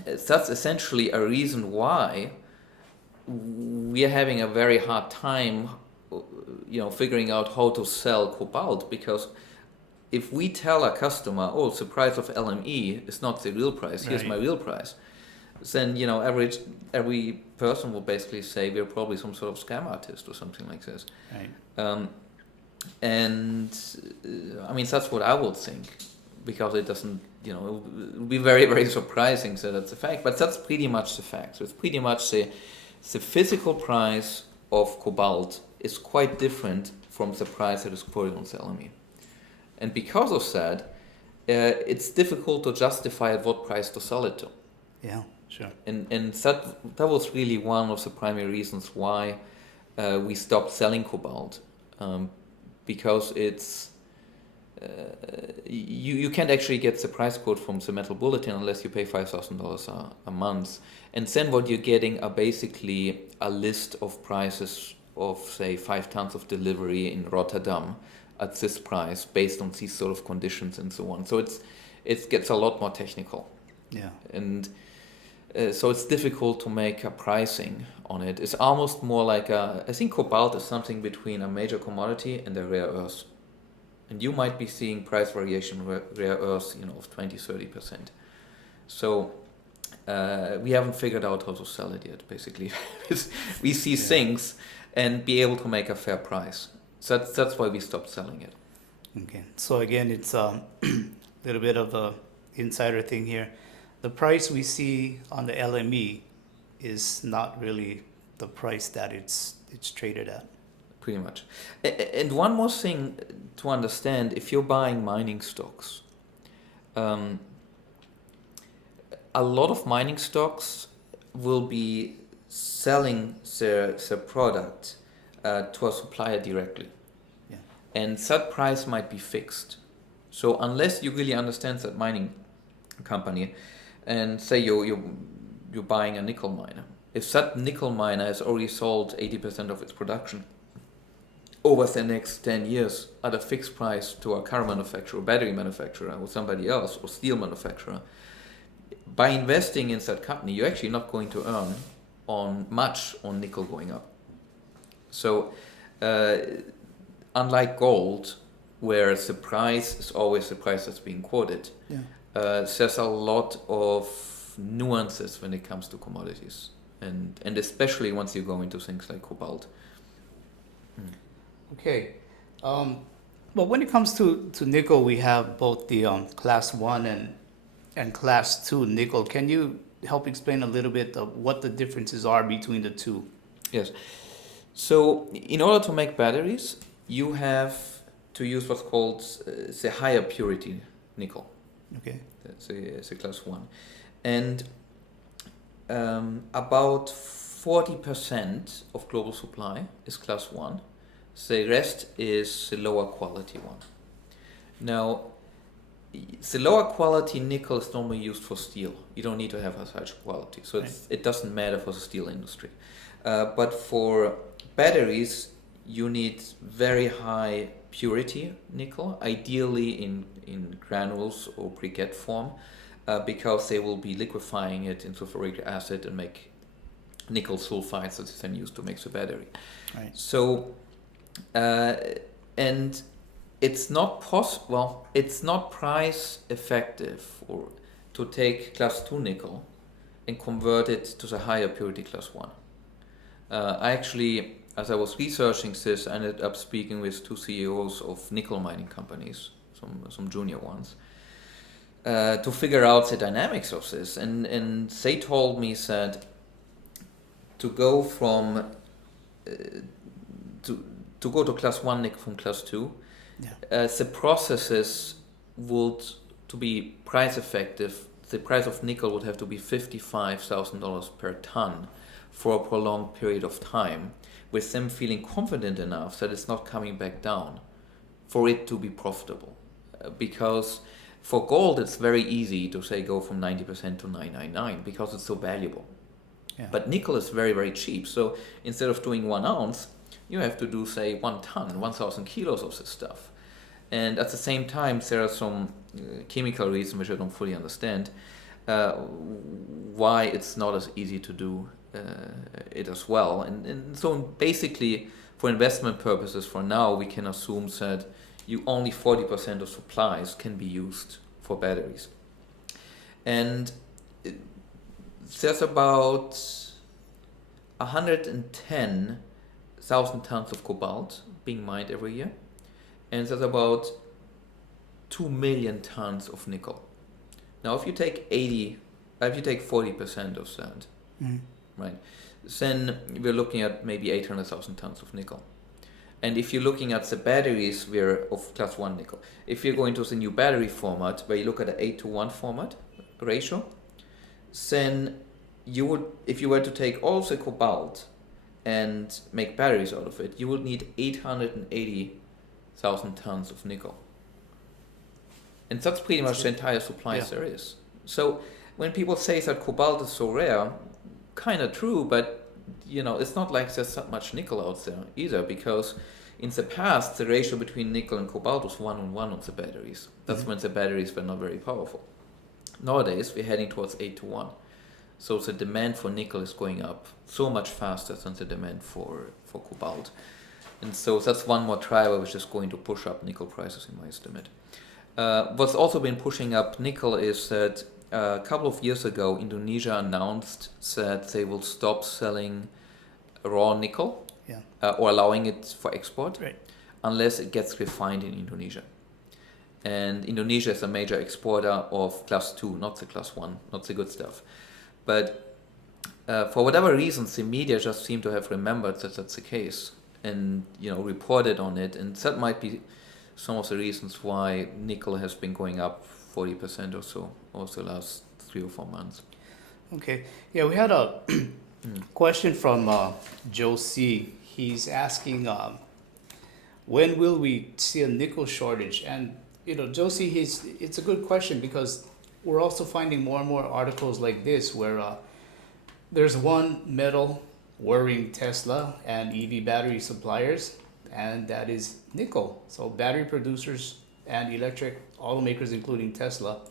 that's essentially a reason why we are having a very hard time, figuring out how to sell cobalt, because if we tell a customer, oh, the price of LME is not the real price, here's my real price, then every person will basically say we're probably some sort of scam artist or something like this. Right. That's what I would think, because it doesn't, it would be very, very surprising that that's a fact, but that's pretty much the fact. So it's pretty much the physical price of cobalt is quite different from the price that is quoted on the LME. And because of that, it's difficult to justify at what price to sell it to. Yeah, sure. And that was really one of the primary reasons why we stopped selling cobalt because it's you can't actually get the price quote from the Metal Bulletin unless you pay $5,000 a month. And then what you're getting are basically a list of prices of, say, 5 tons of delivery in Rotterdam at this price based on these sort of conditions and so on. So it gets a lot more technical. Yeah. And so it's difficult to make a pricing on it. It's almost more like I think cobalt is something between a major commodity and a rare earth. And you might be seeing price variation rare earths, of 20-30%. So we haven't figured out how to sell it yet, basically. We see things and be able to make a fair price. So that's why we stopped selling it. Okay. So again, it's a little bit of a insider thing here. The price we see on the LME is not really the price that it's traded at. Pretty much. And one more thing to understand, if you're buying mining stocks, a lot of mining stocks will be selling their product to a supplier directly. Yeah. And that price might be fixed. So unless you really understand that mining company, and say you're buying a nickel miner, if that nickel miner has already sold 80% of its production over the next 10 years at a fixed price to a car manufacturer, battery manufacturer, or somebody else, or steel manufacturer, by investing in that company, you're actually not going to earn much on nickel going up. So unlike gold, where the price is always the price that's being quoted, there's a lot of nuances when it comes to commodities, and especially once you go into things like cobalt. Okay. But when it comes to nickel, we have both the class 1 and class 2 nickel. Can you help explain a little bit of what the differences are between the two? Yes. So in order to make batteries, you have to use what's called the higher purity nickel. Okay. That's a class 1. And about 40% of global supply is class 1. The rest is the lower quality one. Now, the lower quality nickel is normally used for steel. You don't need to have a such quality, so it doesn't matter for the steel industry. But for batteries, you need very high purity nickel, ideally in granules or briquette form, because they will be liquefying it into sulfuric acid and make nickel sulfides that is then used to make the battery. Right. So, and it's not it's not price effective to take class 2 nickel and convert it to the higher purity class 1. I actually, as I was researching this, I ended up speaking with 2 CEOs of nickel mining companies, some junior ones, to figure out the dynamics of this. And they told me that to go from to go to class 1 nickel from class 2, the processes would, to be price effective, the price of nickel would have to be $55,000 per ton for a prolonged period of time, with them feeling confident enough that it's not coming back down for it to be profitable. Because for gold, it's very easy to say go from 90% to 999 because it's so valuable. Yeah. But nickel is very, very cheap. So instead of doing 1 ounce, you have to do, say, 1 ton, 1,000 kilos of this stuff. And at the same time, there are some chemical reasons which I don't fully understand why it's not as easy to do it as well. And so basically, for investment purposes for now, we can assume that only 40% of supplies can be used for batteries. And there's about 110,000 tons of cobalt being mined every year, and there's about 2 million tons of nickel. Now, if you take 40% of that, right, then we're looking at maybe 800,000 tons of nickel. And if you're looking at the batteries, we're of class 1 nickel. If you're going to the new battery format, where you look at an 8-to-1 format ratio, then you would, if you were to take all the cobalt and make batteries out of it, you would need 880,000 tons of nickel. And that's pretty much the entire supply there is. So when people say that cobalt is so rare, kind of true, but it's not like there's that much nickel out there either, because in the past the ratio between nickel and cobalt was 1:1 of the batteries. That's when the batteries were not very powerful. Nowadays we're heading towards 8:1. So the demand for nickel is going up so much faster than the demand for cobalt. And so that's one more driver which is going to push up nickel prices in my estimate. What's also been pushing up nickel is that a couple of years ago, Indonesia announced that they will stop selling raw nickel or allowing it for export unless it gets refined in Indonesia. And Indonesia is a major exporter of class 2, not the class 1, not the good stuff. But for whatever reasons, the media just seem to have remembered that that's the case and reported on it, and that might be some of the reasons why nickel has been going up 40% or so over the last 3 or 4 months. Okay. Yeah, we had a question from Joe C. He's asking, when will we see a nickel shortage? And Joe C, it's a good question, because we're also finding more and more articles like this where there's one metal worrying Tesla and EV battery suppliers, and that is nickel. So battery producers and electric automakers, including Tesla,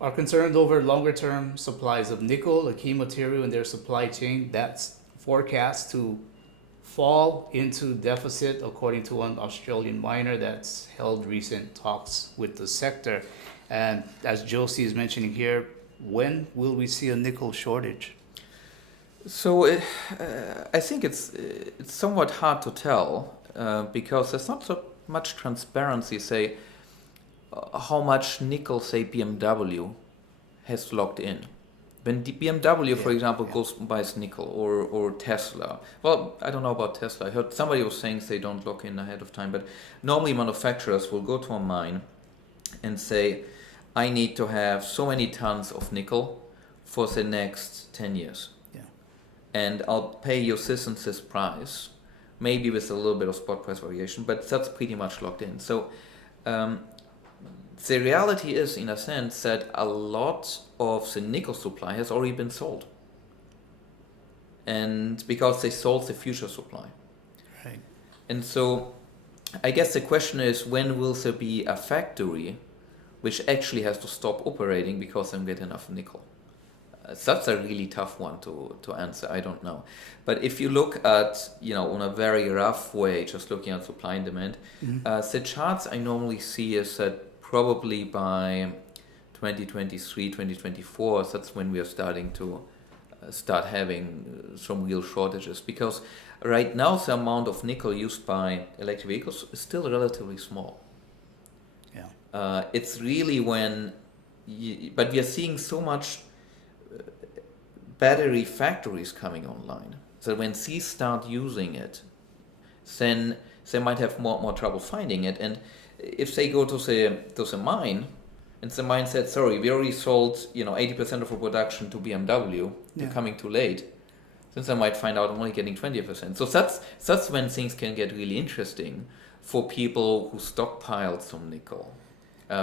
are concerned over longer-term supplies of nickel, a key material in their supply chain that's forecast to fall into deficit, according to an Australian miner that's held recent talks with the sector. And as Josie is mentioning here, when will we see a nickel shortage? So I think it's somewhat hard to tell because there's not so much transparency, say, how much nickel, say, BMW has locked in. When BMW, for example, goes and buys nickel, or Tesla. Well, I don't know about Tesla. I heard somebody was saying they don't lock in ahead of time, but normally manufacturers will go to a mine and say, I need to have so many tons of nickel for the next 10 years. And I'll pay you this and this price, maybe with a little bit of spot price variation, but that's pretty much locked in. So the reality is, in a sense, that a lot of the nickel supply has already been sold. And because they sold the future supply. Right. And so I guess the question is, when will there be a factory which actually has to stop operating because they don't get enough nickel? That's a really tough one to answer. I don't know. But if you look at, on a very rough way, just looking at supply and demand, the charts I normally see is that probably by 2023, 2024, that's when we are starting to start having some real shortages. Because right now the amount of nickel used by electric vehicles is still relatively small. It's really but we are seeing so much battery factories coming online. So when these start using it, then they might have more trouble finding it. And if they go to the mine, and the mine said, sorry, we already sold 80% of our production to BMW, you're coming too late, then they might find out I'm only getting 20%. So that's when things can get really interesting for people who stockpile some nickel.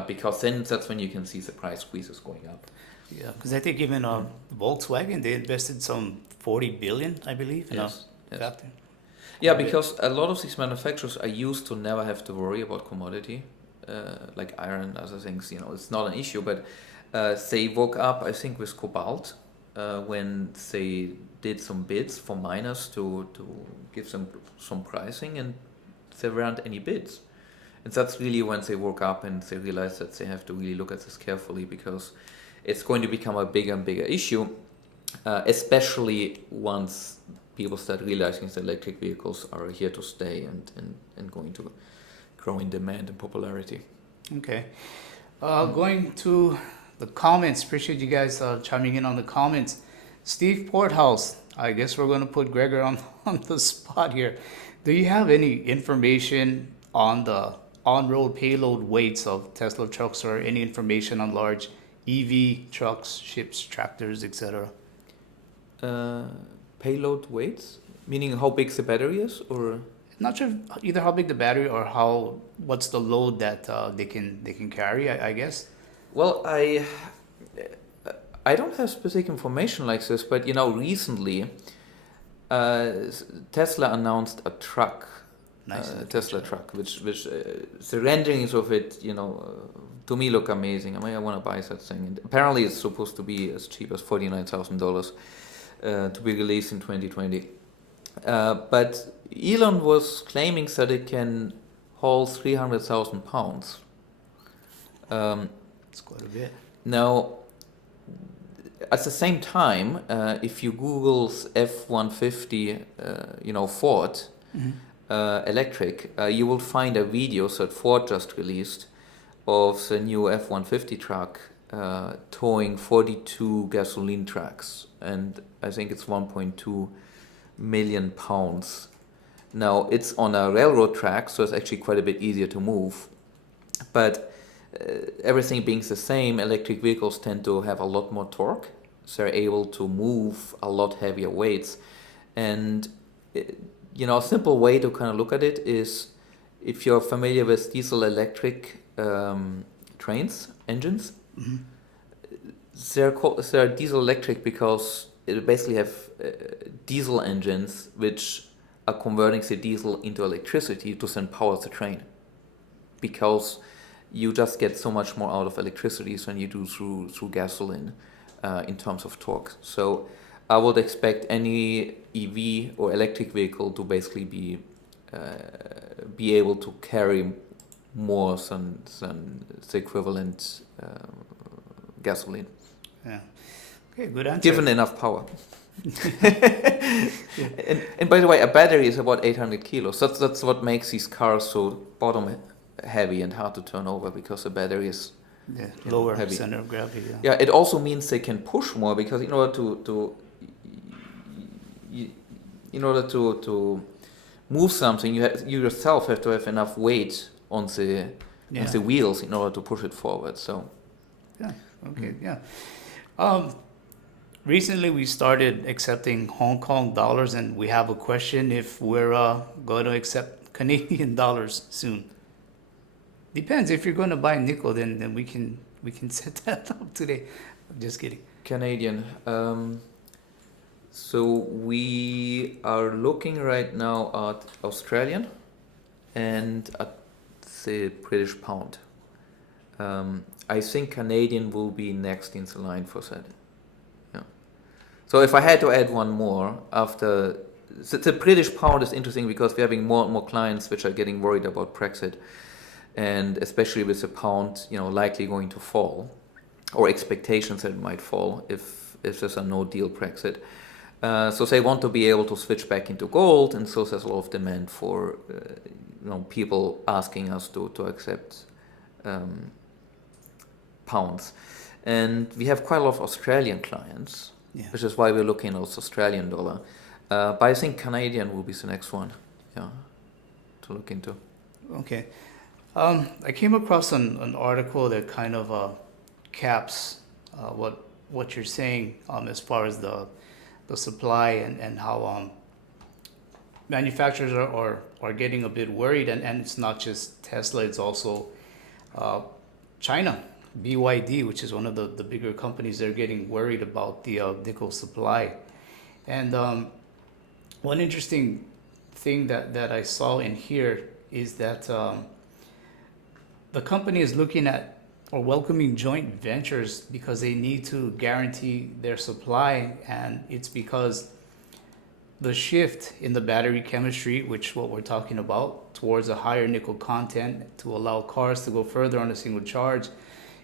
Because then that's when you can see the price squeezes going up. Yeah, because I think even Volkswagen, they invested some 40 billion, I believe. Yes. Factory. Yeah, because a lot of these manufacturers are used to never have to worry about commodity, like iron, other things. It's not an issue. But they woke up, I think, with cobalt when they did some bids for miners to give them some pricing, and there weren't any bids. And that's really when they woke up and they realized that they have to really look at this carefully, because it's going to become a bigger and bigger issue, especially once people start realizing that electric vehicles are here to stay and going to grow in demand and popularity. Okay. Going to the comments. Appreciate you guys chiming in on the comments. Steve Porthouse, I guess we're going to put Gregor on the spot here. Do you have any information on the on-road payload weights of Tesla trucks, or any information on large EV trucks, ships, tractors, etc.? payload weights, meaning how big the battery is, or Not sure either how big the battery or what's the load that they can carry. I guess. well, I don't have specific information like this, but recently Tesla announced a truck, Nice. Tesla truck, which the renderings of it, to me look amazing. I mean, I want to buy that thing. And apparently, it's supposed to be as cheap as $49,000 to be released in 2020. But Elon was claiming that it can haul 300,000 pounds. It's quite a bit. Now, at the same time, if you Google F-150, Ford electric, you will find a video that Ford just released of the new F-150 truck towing 42 gasoline trucks, and I think it's 1.2 million pounds. Now, it's on a railroad track, so it's actually quite a bit easier to move, but everything being the same, electric vehicles tend to have a lot more torque, so they're able to move a lot heavier weights. And a simple way to kind of look at it is, if you're familiar with diesel electric trains, engines, they're diesel electric because it basically have diesel engines which are converting the diesel into electricity to then power the train, because you just get so much more out of electricity than you do through gasoline in terms of torque. So I would expect any EV or electric vehicle to basically be able to carry more than the equivalent gasoline. Yeah. Okay, good answer. Given enough power. and by the way, a battery is about 800 kilos. That's what makes these cars so bottom heavy and hard to turn over, because the battery is lower heavy. center of gravity. Yeah, it also means they can push more, because in order to move something, you yourself have to have enough weight on the wheels in order to push it forward. So recently we started accepting Hong Kong dollars, and we have a question if we're going to accept Canadian dollars soon. Depends. If you're going to buy nickel, then we can set that up today. I'm just kidding. Canadian. So we are looking right now at Australian and at the British pound. I think Canadian will be next in the line for that. Yeah. So if I had to add one more after, the British pound is interesting because we're having more and more clients which are getting worried about Brexit, and especially with the pound, likely going to fall, or expectations that it might fall if there's a no deal Brexit. So they want to be able to switch back into gold, and so there's a lot of demand for people asking us to accept pounds. And we have quite a lot of Australian clients, which is why we're looking at Australian dollar. But I think Canadian will be the next one, to look into. Okay. I came across an article that kind of caps what you're saying as far as the supply and how manufacturers are getting a bit worried, and it's not just Tesla, it's also China, BYD, which is one of the bigger companies. They're getting worried about the nickel supply. And one interesting thing that I saw in here is that the company is looking at or welcoming joint ventures because they need to guarantee their supply, and it's because the shift in the battery chemistry, which what we're talking about, towards a higher nickel content to allow cars to go further on a single charge,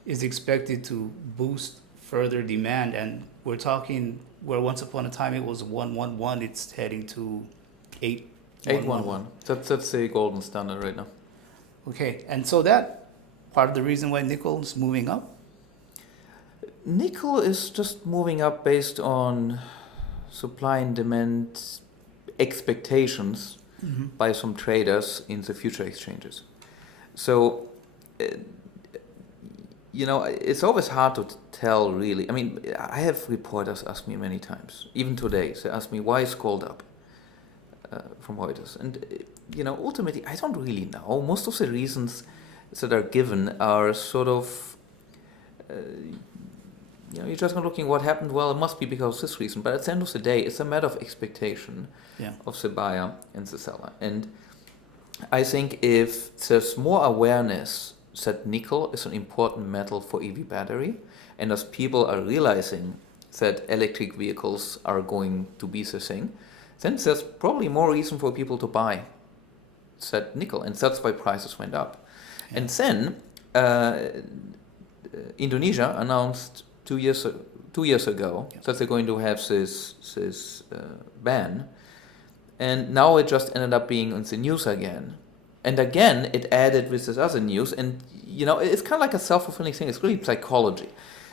is expected to boost further demand. And we're talking where once upon a time it was 111, it's heading to 811. That's the golden standard right now. Okay, and so that part of the reason why nickel is moving up? Nickel is just moving up based on supply and demand expectations by some traders in the future exchanges. So it's always hard to tell, really. I mean, I have reporters ask me many times, even today. They ask me, why is gold up from Reuters? And, ultimately, I don't really know. Most of the reasons that are given are sort of, you're just not looking what happened. Well, it must be because of this reason. But at the end of the day, it's a matter of expectation of the buyer and the seller. And I think if there's more awareness that nickel is an important metal for EV battery, and as people are realizing that electric vehicles are going to be the thing, then there's probably more reason for people to buy that nickel, and that's why prices went up. Yeah. And then Indonesia announced 2 years ago that they're going to have this ban. And now it just ended up being on the news again. And again, it added with this other news. And, it's kind of like a self-fulfilling thing. It's really psychology.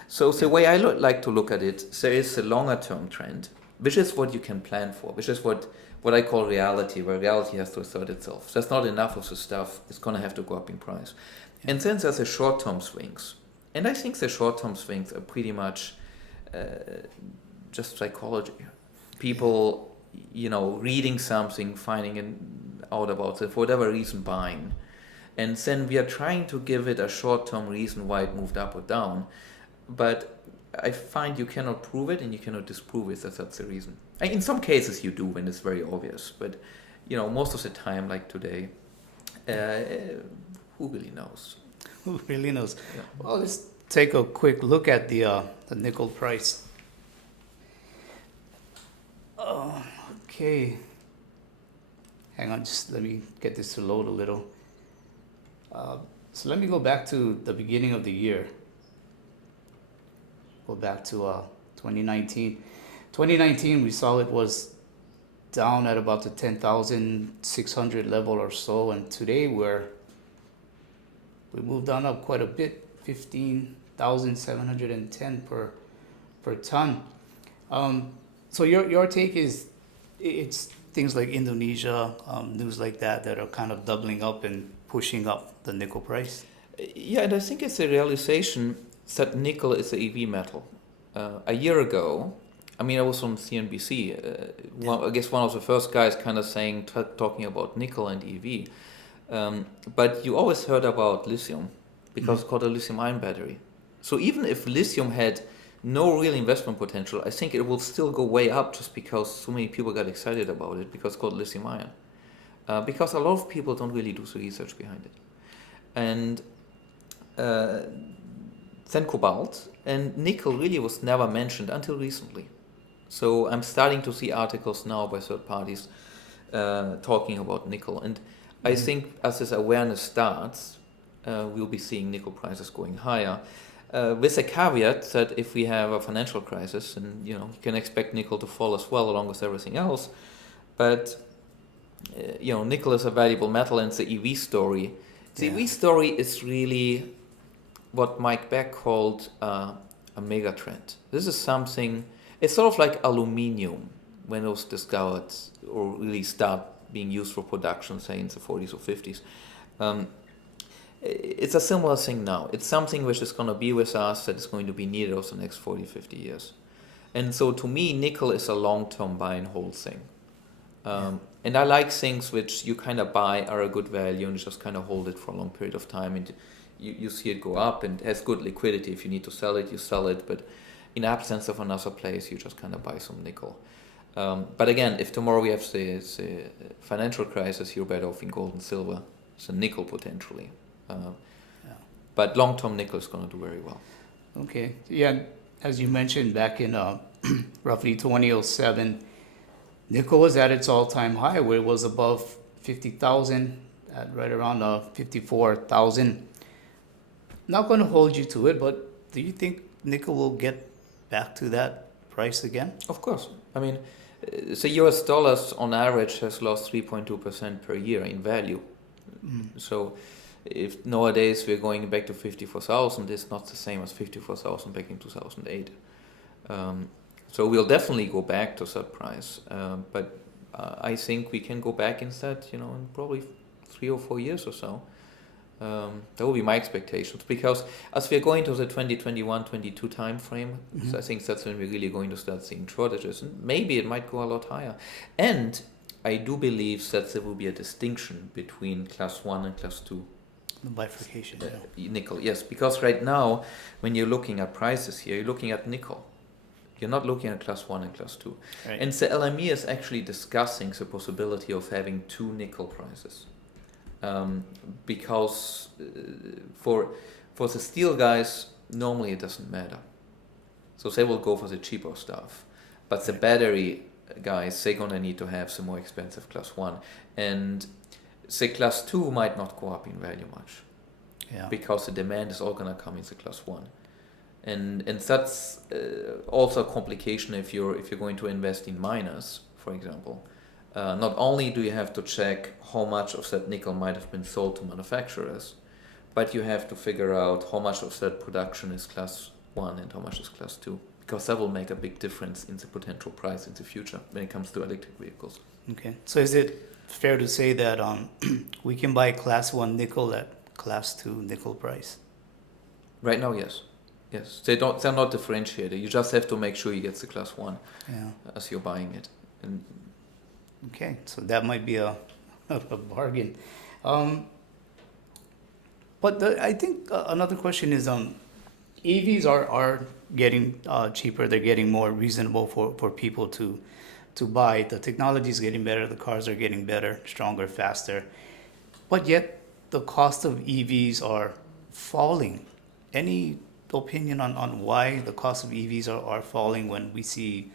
So the way I like to look at it, there is a longer-term trend, which is what you can plan for, which is what I call reality, where reality has to assert itself. There's not enough of the stuff. It's going to have to go up in price. Yeah. And then there's the short-term swings. And I think the short-term swings are pretty much just psychology. People... reading something, finding out about it, for whatever reason, buying. And then we are trying to give it a short-term reason why it moved up or down. But I find you cannot prove it and you cannot disprove it that that's the reason. And in some cases you do when it's very obvious. But, most of the time, like today, who really knows? Who really knows? Yeah. Well, let's take a quick look at the nickel price. Okay. Hang on, just let me get this to load a little. So let me go back to the beginning of the year. Go back to 2019. 2019, we saw it was down at about the 10,600 level or so, and today we moved on up quite a bit, 15,710 per ton. So your take is it's things like Indonesia, news like that are kind of doubling up and pushing up the nickel price? Yeah, and I think it's a realization that nickel is an EV metal. A year ago, I was on CNBC. I guess one of the first guys kind of talking about nickel and EV. But you always heard about lithium because it's called a lithium-ion battery. So even if lithium had no real investment potential, I think it will still go way up just because so many people got excited about it because it's called lithium-ion. Because a lot of people don't really do the research behind it. And then cobalt and nickel really was never mentioned until recently. So I'm starting to see articles now by third parties talking about nickel. And I think as this awareness starts, we'll be seeing nickel prices going higher. With a caveat that if we have a financial crisis, and you can expect nickel to fall as well along with everything else, but nickel is a valuable metal, and the EV story. The EV story is really what Mike Beck called a mega trend. This is something. It's sort of like aluminium when it was discovered or really start being used for production, say in the 40s or 50s. It's a similar thing now. It's something which is going to be with us, that is going to be needed over the next 40, 50 years. And so to me, nickel is a long-term buy and hold thing. And I like things which you kind of buy are a good value and you just kind of hold it for a long period of time. And you see it go up and it has good liquidity. If you need to sell it, you sell it. But in absence of another place, you just kind of buy some nickel. But again, if tomorrow we have the financial crisis, you're better off in gold and silver. So nickel potentially. But long-term nickel is going to do very well. Okay. Yeah, as you mentioned, back in roughly 2007, nickel was at its all-time high where it was above 50,000, at right around 54,000. Not going to hold you to it, but do you think nickel will get back to that price again? Of course. The US dollars on average has lost 3.2% per year in value. So if nowadays we're going back to 54,000, it's not the same as 54,000 back in 2008. So we'll definitely go back to that price. But I think we can go back instead, in probably 3 or 4 years or so. That will be my expectations, because as we are going to the 2021-22 time frame, so I think that's when we're really going to start seeing shortages, and maybe it might go a lot higher. And I do believe that there will be a distinction between class 1 and class 2 The bifurcation. nickel. Yes, because right now when you're looking at prices here, you're looking at nickel. You're not looking at class 1 and class 2. Right. And the LME is actually discussing the possibility of having 2 nickel prices. Because for the steel guys, normally it doesn't matter. So they will go for the cheaper stuff. But the battery guys, they're going to need to have some more expensive class 1. And the class 2 might not go up in value much. Yeah. Because the demand is all going to come in the class 1. And that's also a complication if you're going to invest in miners, for example. Not only do you have to check how much of that nickel might have been sold to manufacturers, but you have to figure out how much of that production is class 1 and how much is class 2, because that will make a big difference in the potential price in the future when it comes to electric vehicles. Okay. So is it fair to say that we can buy class 1 nickel at class 2 nickel price? Right now, yes. Yes, they're not differentiated. You just have to make sure you get the class 1 as you're buying it. And okay, so that might be a bargain. But I think another question is EVs are getting cheaper. They're getting more reasonable for people to buy. The technology is getting better. The cars are getting better, stronger, faster. But yet the cost of EVs are falling. Any opinion on why the cost of EVs are falling when we see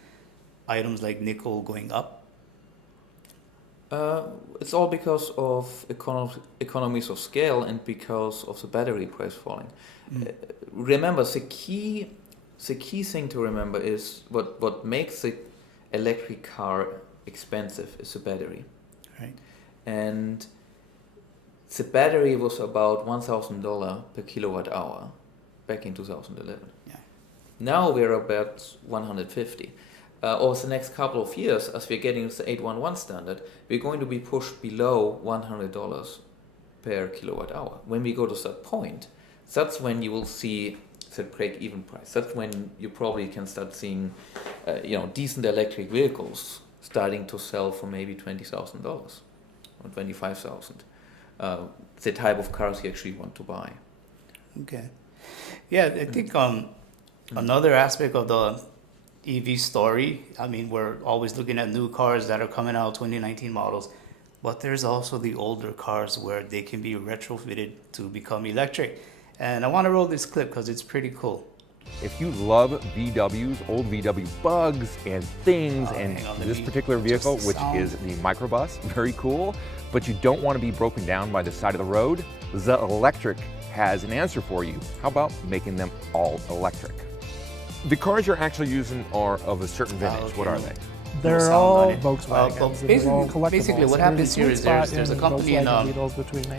items like nickel going up? It's all because of economies of scale and because of the battery price falling. Remember, the key thing to remember is what makes the electric car expensive is the battery. Right. And the battery was about $1,000 per kilowatt hour back in 2011. Yeah. Now we're about 150. Over the next couple of years, as we're getting the 811 standard, we're going to be pushed below $100 per kilowatt hour. When we go to that point, that's when you will see the break-even price. That's when you probably can start seeing, decent electric vehicles starting to sell for maybe $20,000 or $25,000. The type of cars you actually want to buy. Okay. Yeah, I think another aspect of the EV story, I mean, we're always looking at new cars that are coming out, 2019 models, but there's also the older cars where they can be retrofitted to become electric. And I want to roll this clip because it's pretty cool. If you love VWs, old VW bugs and things, and this particular vehicle, which is the microbus, very cool, but you don't want to be broken down by the side of the road, The Electric has an answer for you. How about making them all electric? The cars you're actually using are of a certain vintage. What are they? They're all Volkswagens. Basically, what happens here is there's a company in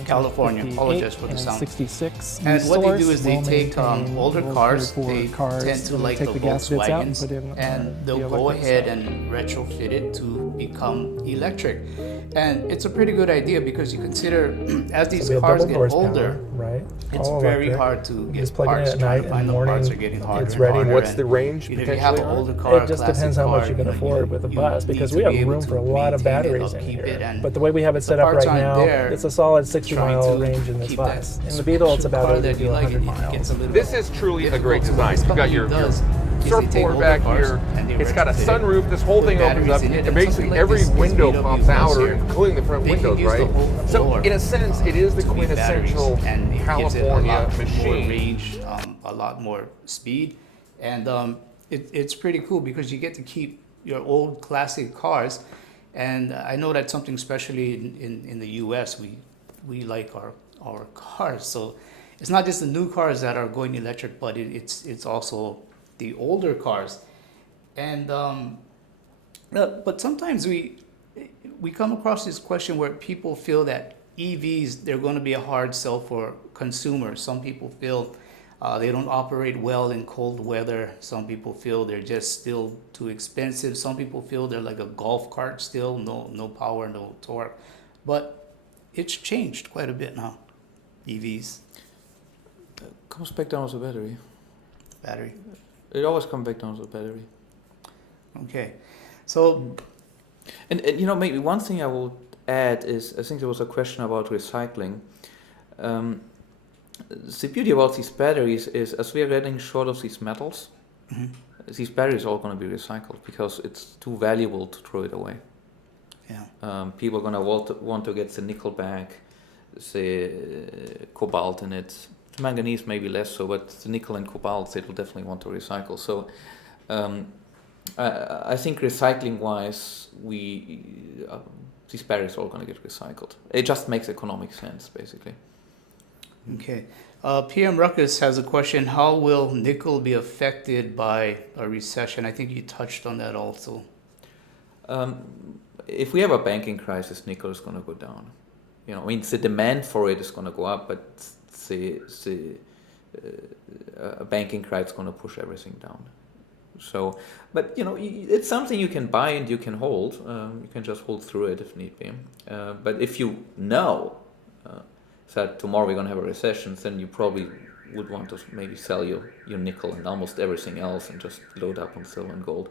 California, apologize for the sound, 66. and what they do is they take older cars, they tend to like the Volkswagens, and they'll go ahead and retrofit it to become electric. And it's a pretty good idea because you consider as these cars get older, right? it's very hard to get just plug it in parts. at Trying night to and find the morning, parts are getting harder it's and ready. harder. What's the range If you have an potentially? older car, It just depends how much you can afford with a bus, because we have room for a lot of batteries in here. But the way we have it set up right now, it's a solid 60-mile range in this bus. In the Beetle, it's about 80 to 100 miles. This is truly a great design. You've got your surfboard back here. It's got a sunroof. This whole thing opens up. And basically, every window pops out, or including the front windows, right? So, in a sense, it is the quintessential California machine. Range, a lot more speed, and it's pretty cool because you get to keep your old classic cars. And I know that's something, especially in the U.S. We like our cars. So it's not just the new cars that are going electric, but it's also the older cars. And but sometimes we come across this question where people feel that EVs, they're going to be a hard sell for consumers. Some people feel they don't operate well in cold weather. Some people feel they're just still too expensive. Some people feel they're like a golf cart still, no power, no torque. But it's changed quite a bit now. EVs? Comes back down to the battery. Battery. It always comes back down to the battery. Okay. So... And maybe one thing I will add is, I think there was a question about recycling. The beauty about these batteries is, as we are getting short of these metals, these batteries are all going to be recycled because it's too valuable to throw it away. Yeah. People are going to want to get the nickel back, the cobalt in it. The manganese maybe less so, but the nickel and cobalt they will definitely want to recycle. So I think recycling-wise, these batteries are all going to get recycled. It just makes economic sense, basically. Okay. PM Ruckus has a question. How will nickel be affected by a recession? I think you touched on that also. If we have a banking crisis, nickel is going to go down. The demand for it is going to go up, but a banking crisis is going to push everything down. So, but it's something you can buy and you can hold. You can just hold through it if need be. But if you know that tomorrow we're going to have a recession, then you probably would want to maybe sell your nickel and almost everything else and just load up on silver and gold.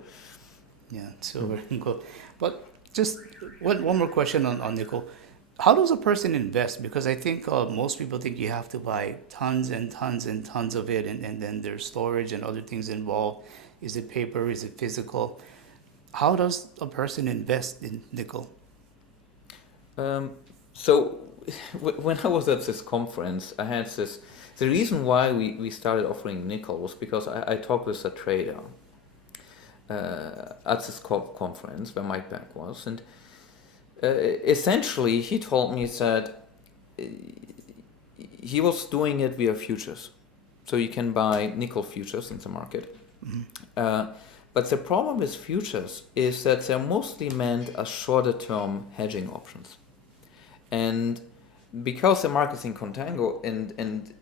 Yeah, silver and gold. But just one more question on nickel. How does a person invest? Because I think most people think you have to buy tons and tons and tons of it, and then there's storage and other things involved. Is it paper? Is it physical? How does a person invest in nickel? So when I was at this conference, I had this. The reason why we started offering nickel was because I talked with a trader at this conference where Mike Beck was, and essentially he told me that he was doing it via futures. So you can buy nickel futures in the market. But the problem with futures is that they're mostly meant as shorter term hedging options. And because the market's in contango and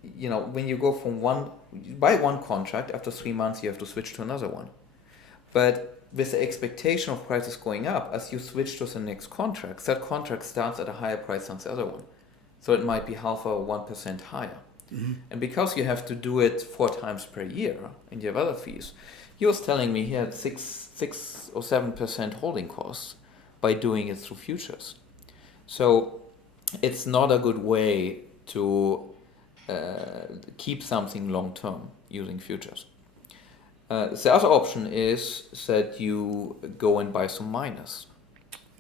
when you go from you buy one contract, after 3 months you have to switch to another one. But with the expectation of prices going up, as you switch to the next contract, that contract starts at a higher price than the other one. So it might be 0.5 or 1% higher. And because you have to do it 4 times per year and you have other fees, he was telling me he had 6 or 7% holding costs by doing it through futures. So it's not a good way to keep something long term using futures. The other option is that you go and buy some miners.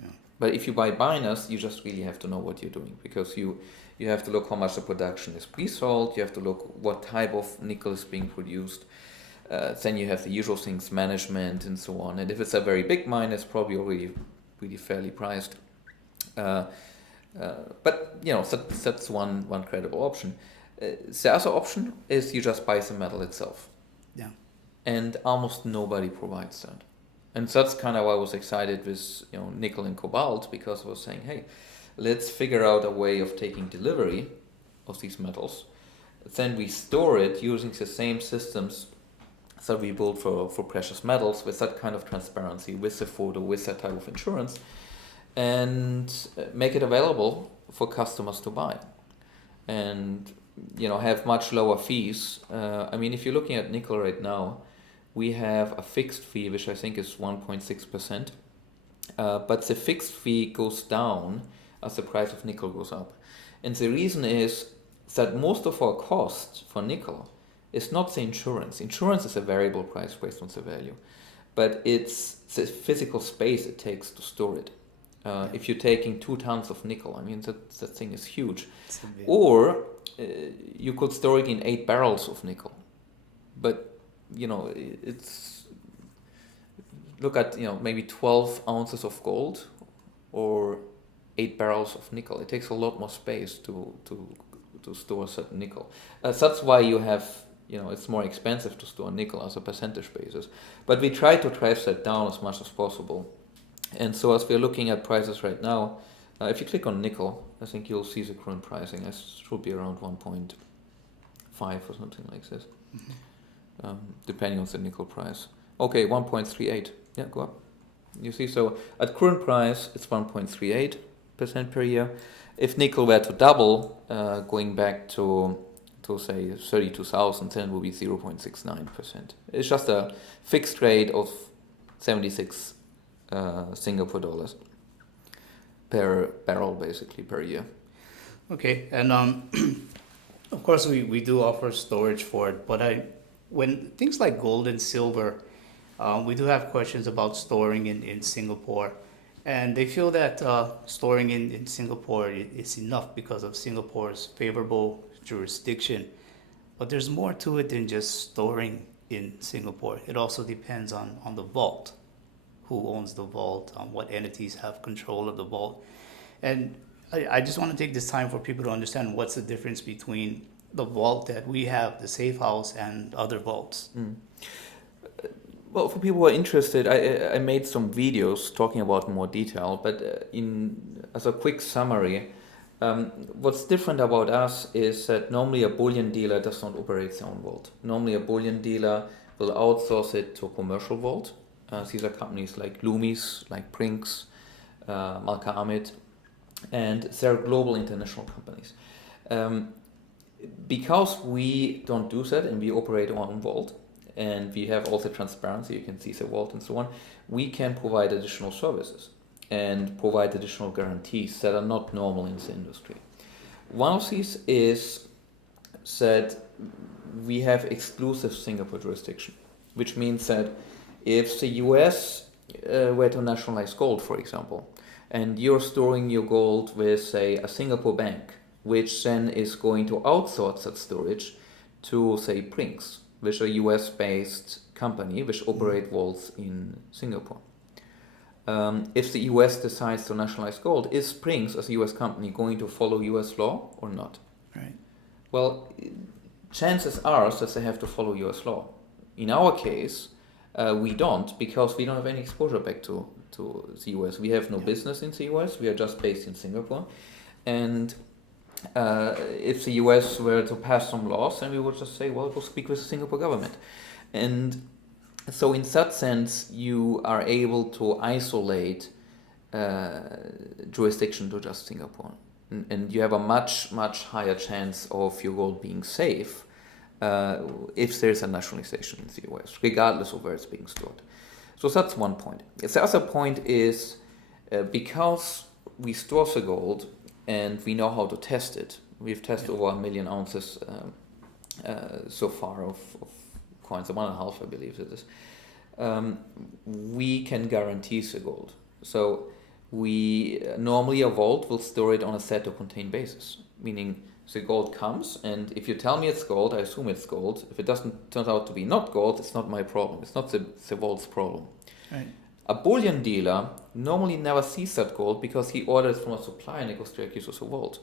Yeah. But if you buy miners, you just really have to know what you're doing, because you have to look how much the production is pre-sold, you have to look what type of nickel is being produced. Then you have the usual things, management and so on. And if it's a very big mine, it's probably already really fairly priced. But that's one credible option. The other option is you just buy the metal itself. Yeah. And almost nobody provides that. And that's kind of why I was excited with nickel and cobalt, because I was saying, hey, let's figure out a way of taking delivery of these metals. Then we store it using the same systems that we built for precious metals, with that kind of transparency, with the photo, with that type of insurance, and make it available for customers to buy. And have much lower fees. If you're looking at nickel right now, we have a fixed fee, which I think is 1.6%. But the fixed fee goes down as the price of nickel goes up. And the reason is that most of our cost for nickel is not the insurance. Insurance is a variable price based on the value. But it's the physical space it takes to store it. If you're taking 2 tons of nickel, that thing is huge. Or you could store it in 8 barrels of nickel. But it's look at maybe 12 ounces of gold or 8 barrels of nickel. It takes a lot more space to store certain nickel. That's why you have it's more expensive to store nickel as a percentage basis. But we try to drive that down as much as possible. And so as we're looking at prices right now, if you click on nickel, I think you'll see the current pricing. It should be around 1.5 or something like this. Depending on the nickel price. Okay, 1.38. Yeah, go up. You see, so at current price, it's 1.38. per year. If nickel were to double, going back to say 32,000, then it would be 0.69%. It's just a fixed rate of 76 Singapore dollars per barrel, basically, per year. Okay, and of course we do offer storage for it, but when things like gold and silver, we do have questions about storing in Singapore, and they feel that storing in Singapore is enough because of Singapore's favorable jurisdiction. But there's more to it than just storing in Singapore. It also depends on the vault, who owns the vault, what entities have control of the vault. And I just want to take this time for people to understand what's the difference between the vault that we have, the safe house, and other vaults. Well, for people who are interested, I made some videos talking about more detail, but as a quick summary, what's different about us is that normally a bullion dealer does not operate their own vault. Normally a bullion dealer will outsource it to a commercial vault. These are companies like Loomis, like Brinks, Malka Amit, and they're global international companies. Because we don't do that and we operate our own vault, and we have also transparency, you can see the vault and so on, we can provide additional services and provide additional guarantees that are not normal in the industry. One of these is that we have exclusive Singapore jurisdiction, which means that if the US were to nationalize gold, for example, and you're storing your gold with, say, a Singapore bank, which then is going to outsource that storage to, say, Brinks, which is a US-based company which operate vaults in Singapore. If the US decides to nationalize gold, is Brinks, as a US company, going to follow US law or not? Right. Well, chances are that they have to follow US law. In our case, we don't, because we don't have any exposure back to the US. We have no business in the US. We are just based in Singapore. And if the US were to pass some laws, then we would just say, well, we'll speak with the Singapore government. And so in that sense, you are able to isolate jurisdiction to just Singapore. And you have a much, much higher chance of your gold being safe if there's a nationalization in the US, regardless of where it's being stored. So that's one point. The other point is because we store the gold and we know how to test it. We've tested over 1 million ounces so far of coins, 1.5, I believe it is. We can guarantee the gold. So we normally a vault will store it on a set to contain basis, meaning the gold comes, and if you tell me it's gold, I assume it's gold. If it doesn't turn out to be not gold, it's not my problem. It's not the vault's problem. Right. A bullion dealer normally never sees that gold because he orders from a supplier and it goes directly to the vault.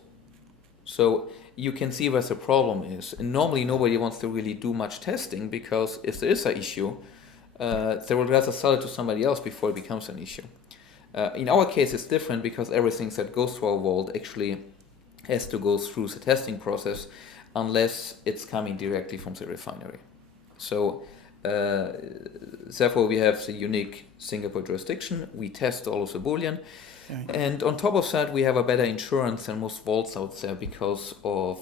So you can see where the problem is. And normally nobody wants to really do much testing because if there is an issue, they would rather sell it to somebody else before it becomes an issue. In our case, it's different because everything that goes to our vault actually has to go through the testing process unless it's coming directly from the refinery. So therefore we have the unique Singapore jurisdiction. We test all of the bullion. Right. And on top of that, we have a better insurance than most vaults out there because of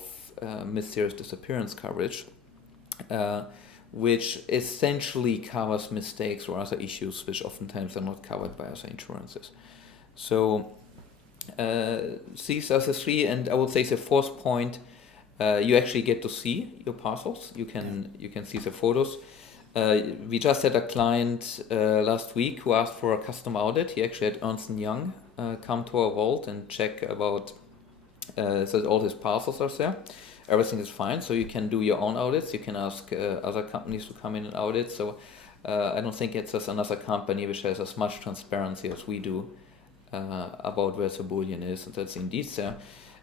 mysterious disappearance coverage, which essentially covers mistakes or other issues which oftentimes are not covered by other insurances. So these are the three, and I would say the fourth point, you actually get to see your parcels. You can see the photos. We just had a client last week who asked for a custom audit. He actually had Ernst & Young come to our vault and check about that all his parcels are there. Everything is fine, so you can do your own audits. You can ask other companies to come in and audit. So I don't think it's just another company which has as much transparency as we do about where the bullion is, and that's indeed there.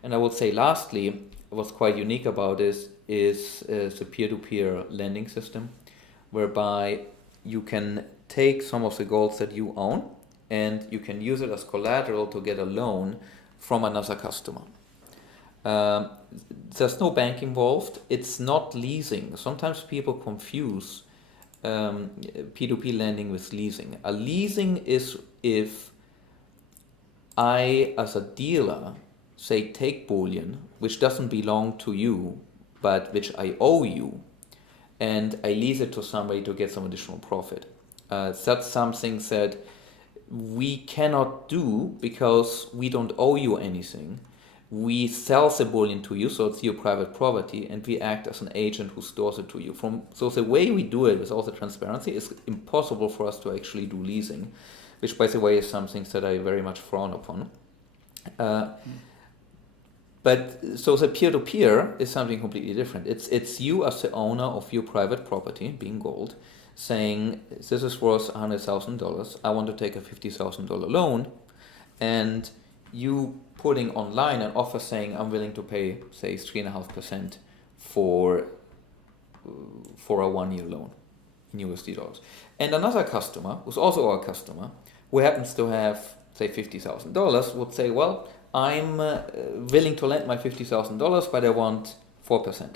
And I would say lastly, what's quite unique about this is the peer-to-peer lending system, whereby you can take some of the golds that you own and you can use it as collateral to get a loan from another customer. There's no bank involved. It's not leasing. Sometimes people confuse P2P lending with leasing. A leasing is if I, as a dealer, say take bullion, which doesn't belong to you, but which I owe you, and I lease it to somebody to get some additional profit. That's something that we cannot do because we don't owe you anything. We sell the bullion to you, so it's your private property, and we act as an agent who stores it to you. So the way we do it with all the transparency is impossible for us to actually do leasing, which, by the way, is something that I very much frown upon. But so the peer-to-peer is something completely different. It's you as the owner of your private property, being gold, saying this is worth $100,000. I want to take a $50,000 loan, and you putting online an offer saying I'm willing to pay, say, 3.5% for a 1-year loan in USD dollars. And another customer, who's also our customer, who happens to have, say, $50,000, would say, well, I'm willing to lend my $50,000, but I want 4%.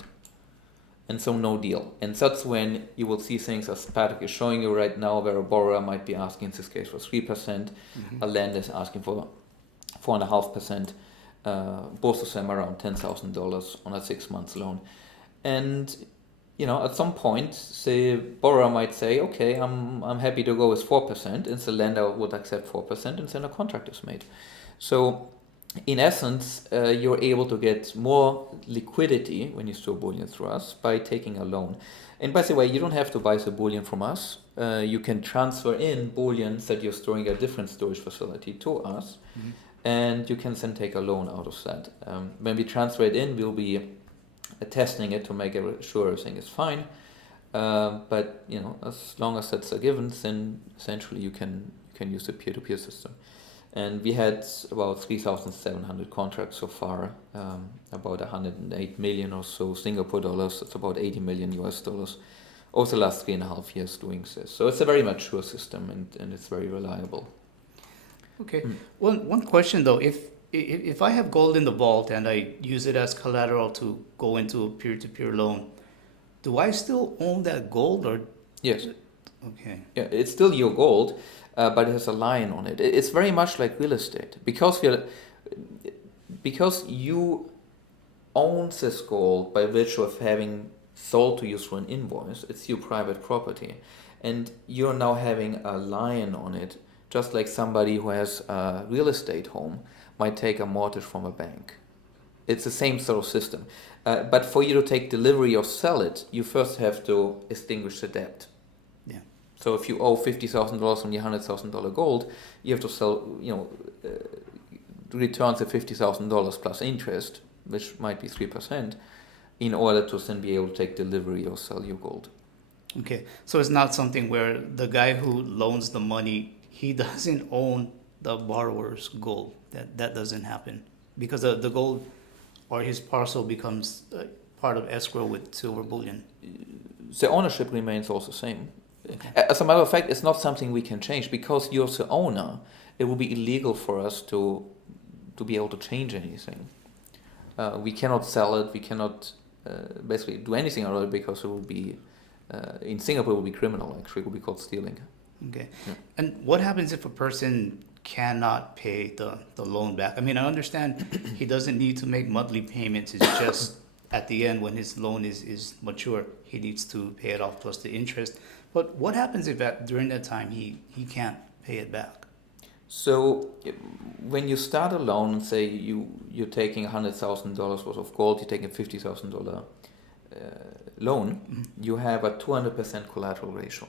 And so no deal. And that's when you will see things as Patrick is showing you right now, where a borrower might be asking, in this case, for 3%, a lender is asking for 4.5%, both of them around $10,000 on a 6-month loan. And at some point, the borrower might say, okay, I'm happy to go with 4%, and the lender would accept 4%, and then a contract is made. So in essence, you're able to get more liquidity when you store bullion through us by taking a loan. And by the way, you don't have to buy the bullion from us. You can transfer in bullion that you're storing at a different storage facility to us, and you can then take a loan out of that. When we transfer it in, we'll be testing it to make sure everything is fine. But as long as that's a given, then essentially you can use the peer-to-peer system. And we had about 3,700 contracts so far, about 108 million or so Singapore dollars. That's about 80 million US dollars over the last 3.5 years doing this. So it's a very mature system, and it's very reliable. Okay. One question though, if I have gold in the vault and I use it as collateral to go into a peer-to-peer loan, do I still own that gold or? Yes. Okay. Yeah, it's still your gold. But it has a line on it. It's very much like real estate. Because you own this gold by virtue of having sold to you through an invoice, it's your private property. And you're now having a line on it, just like somebody who has a real estate home might take a mortgage from a bank. It's the same sort of system. But for you to take delivery or sell it, you first have to extinguish the debt. So if you owe $50,000 on your $100,000 gold, you have to sell, return the $50,000 plus interest, which might be 3%, in order to then be able to take delivery or sell your gold. Okay, so it's not something where the guy who loans the money, he doesn't own the borrower's gold. That doesn't happen because the gold or his parcel becomes part of escrow with silver bullion. The ownership remains also the same. Okay. As a matter of fact, it's not something we can change because you're the owner. It would be illegal for us to be able to change anything. We cannot sell it. We cannot basically do anything about it because it would be in Singapore it would be criminal. Actually, it would be called stealing. Okay. Yeah. And what happens if a person cannot pay the loan back? I mean, I understand he doesn't need to make monthly payments. It's just at the end when his loan is mature, he needs to pay it off plus the interest. But what happens if during that time he can't pay it back? So when you start a loan and say you're taking $100,000 worth of gold, you're taking a $50,000 loan, you have a 200% collateral ratio,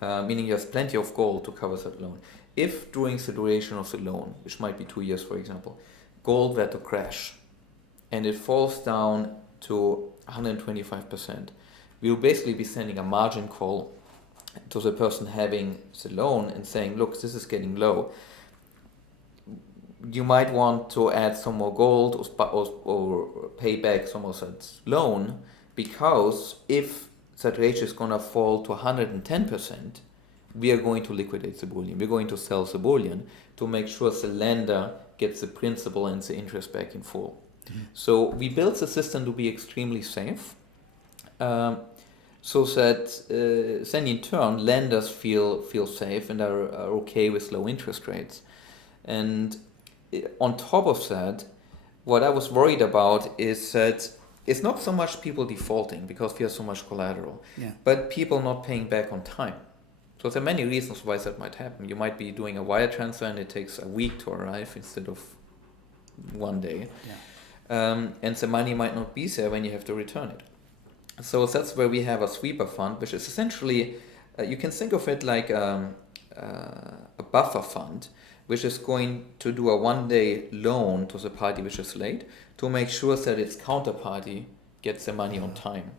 meaning you have plenty of gold to cover that loan. If during the duration of the loan, which might be 2 years for example, gold were to crash and it falls down to 125%, we will basically be sending a margin call to the person having the loan and saying, look, this is getting low. You might want to add some more gold or pay back some of that loan, because if that ratio is going to fall to 110%, we are going to liquidate the bullion. We're going to sell the bullion to make sure the lender gets the principal and the interest back in full. Mm-hmm. So we built the system to be extremely safe. So that then in turn lenders feel safe and are okay with low interest rates. And on top of that, what I was worried about is that it's not so much people defaulting because we have so much collateral, but people not paying back on time. So there are many reasons why that might happen. You might be doing a wire transfer and it takes a week to arrive instead of one day. And the money might not be there when you have to return it. So that's where we have a sweeper fund, which is essentially, you can think of it like a buffer fund, which is going to do a one-day loan to the party which is late to make sure that its counterparty gets the money on time.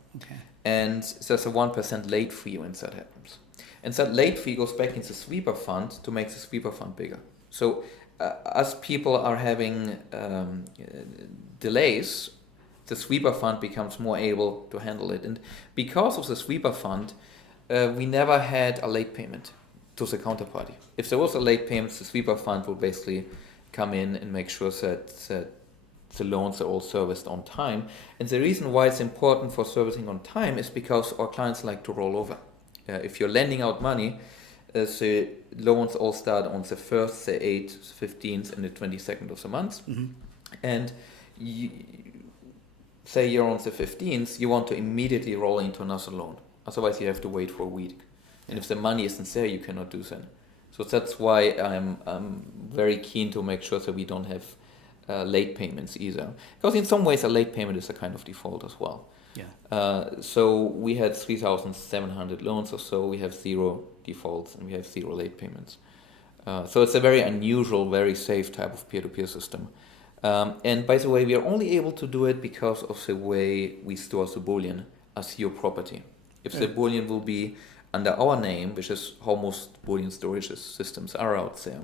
And there's a 1% late fee when that happens. And that late fee goes back into the sweeper fund to make the sweeper fund bigger. So as people are having delays, the sweeper fund becomes more able to handle it. And because of the sweeper fund, we never had a late payment to the counterparty. If there was a late payment, the sweeper fund will basically come in and make sure that the loans are all serviced on time. And the reason why it's important for servicing on time is because our clients like to roll over. If you're lending out money, the loans all start on the 1st, the 8th, 15th, and the 22nd of the month. And say you're on the 15th, you want to immediately roll into another loan. Otherwise, you have to wait for a week. And if the money isn't there, you cannot do that. So that's why I'm very keen to make sure that we don't have late payments either. Because in some ways, a late payment is a kind of default as well. So we had 3,700 loans or so. We have 0 defaults and we have 0 late payments. So it's a very unusual, very safe type of peer-to-peer system. And by the way, we are only able to do it because of the way we store the Bullion as your property. If the Bullion will be under our name, which is how most Bullion storage systems are out there,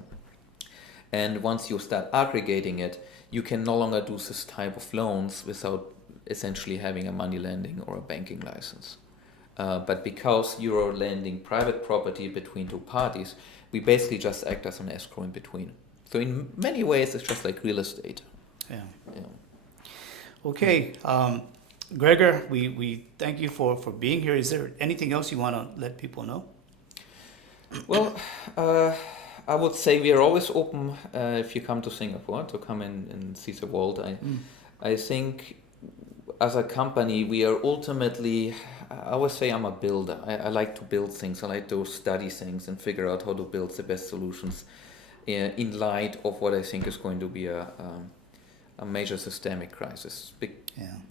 and once you start aggregating it, you can no longer do this type of loans without essentially having a money lending or a banking license. But because you're lending private property between two parties, we basically just act as an escrow in between. So in many ways, it's just like real estate. Okay, Gregor, we thank you for being here. Is there anything else you want to let people know? Well, I would say we are always open if you come to Singapore to come in and see the world. I think as a company, we are ultimately, I always say I'm a builder. I like to build things. I like to study things and figure out how to build the best solutions in light of what I think is going to be a major systemic crisis, big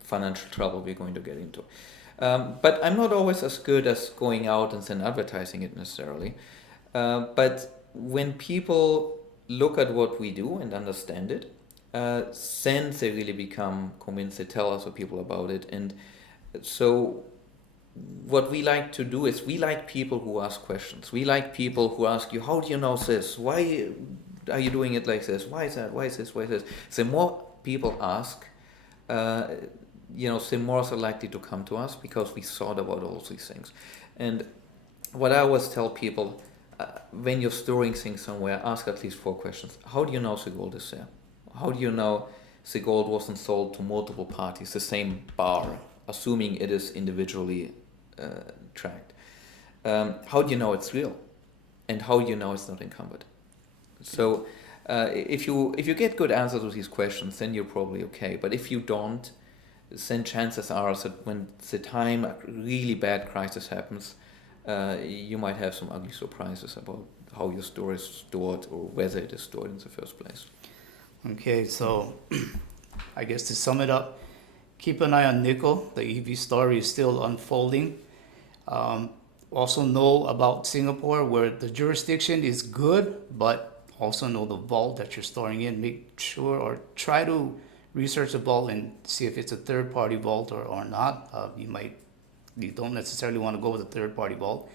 financial trouble we're going to get into. But I'm not always as good as going out and then advertising it necessarily. But when people look at what we do and understand it, then they really become convinced. They tell other people about it. And so what we like to do is we like people who ask questions. We like people who ask you, how do you know this? Why are you doing it like this? Why is that? Why is this? Why is this? The more people ask, the more they're likely to come to us because we thought about all these things. And what I always tell people, when you're storing things somewhere, ask at least 4 questions. How do you know the gold is there? How do you know the gold wasn't sold to multiple parties, the same bar, assuming it is individually tracked? How do you know it's real? And how do you know it's not encumbered? So if you get good answers to these questions, then you're probably okay. But if you don't, then chances are that when the time a really bad crisis happens, you might have some ugly surprises about how your store is stored or whether it is stored in the first place. Okay, so I guess to sum it up, keep an eye on nickel. The Evy story is still unfolding. Also know about Singapore, where the jurisdiction is good, but also know the vault that you're storing in. Make sure or try to research the vault and see if it's a third-party vault or not. You don't necessarily want to go with a third-party vault.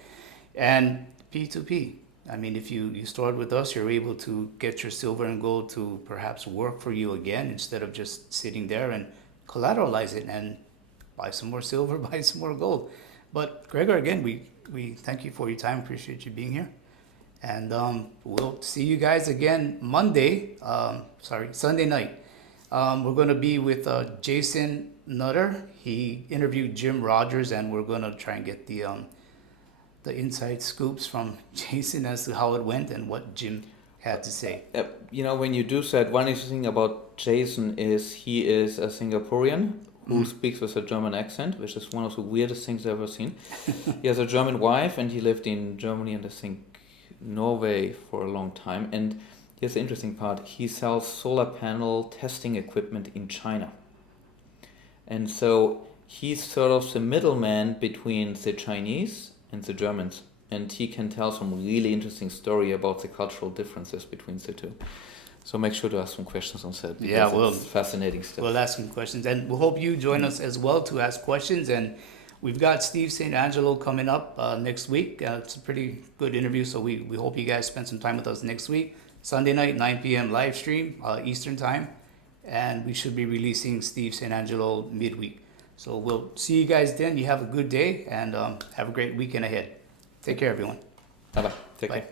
And P2P. I mean, if you store it with us, you're able to get your silver and gold to perhaps work for you again instead of just sitting there and collateralize it and buy some more silver, buy some more gold. But Gregor, again, we thank you for your time. Appreciate you being here. And we'll see you guys again Sunday night. We're going to be with Jason Nutter. He interviewed Jim Rogers, and we're going to try and get the inside scoops from Jason as to how it went and what Jim had to say. You know, when you do that, one interesting thing about Jason is he is a Singaporean who speaks with a German accent, which is one of the weirdest things I've ever seen. He has a German wife, and he lived in Germany and I think Norway for a long time. And here's the interesting part. He sells solar panel testing equipment in China. And so he's sort of the middleman between the Chinese and the Germans. And he can tell some really interesting story about the cultural differences between the two. So make sure to ask some questions on that. Yeah, well, fascinating stuff. We'll ask some questions, and we hope you join us as well to ask questions. And we've got Steve St. Angelo coming up next week. It's a pretty good interview, so we hope you guys spend some time with us next week. Sunday night, 9 p.m. live stream, Eastern time, and we should be releasing Steve St. Angelo midweek. So we'll see you guys then. You have a good day, and have a great weekend ahead. Take care, everyone. Bye-bye. Take Bye. care.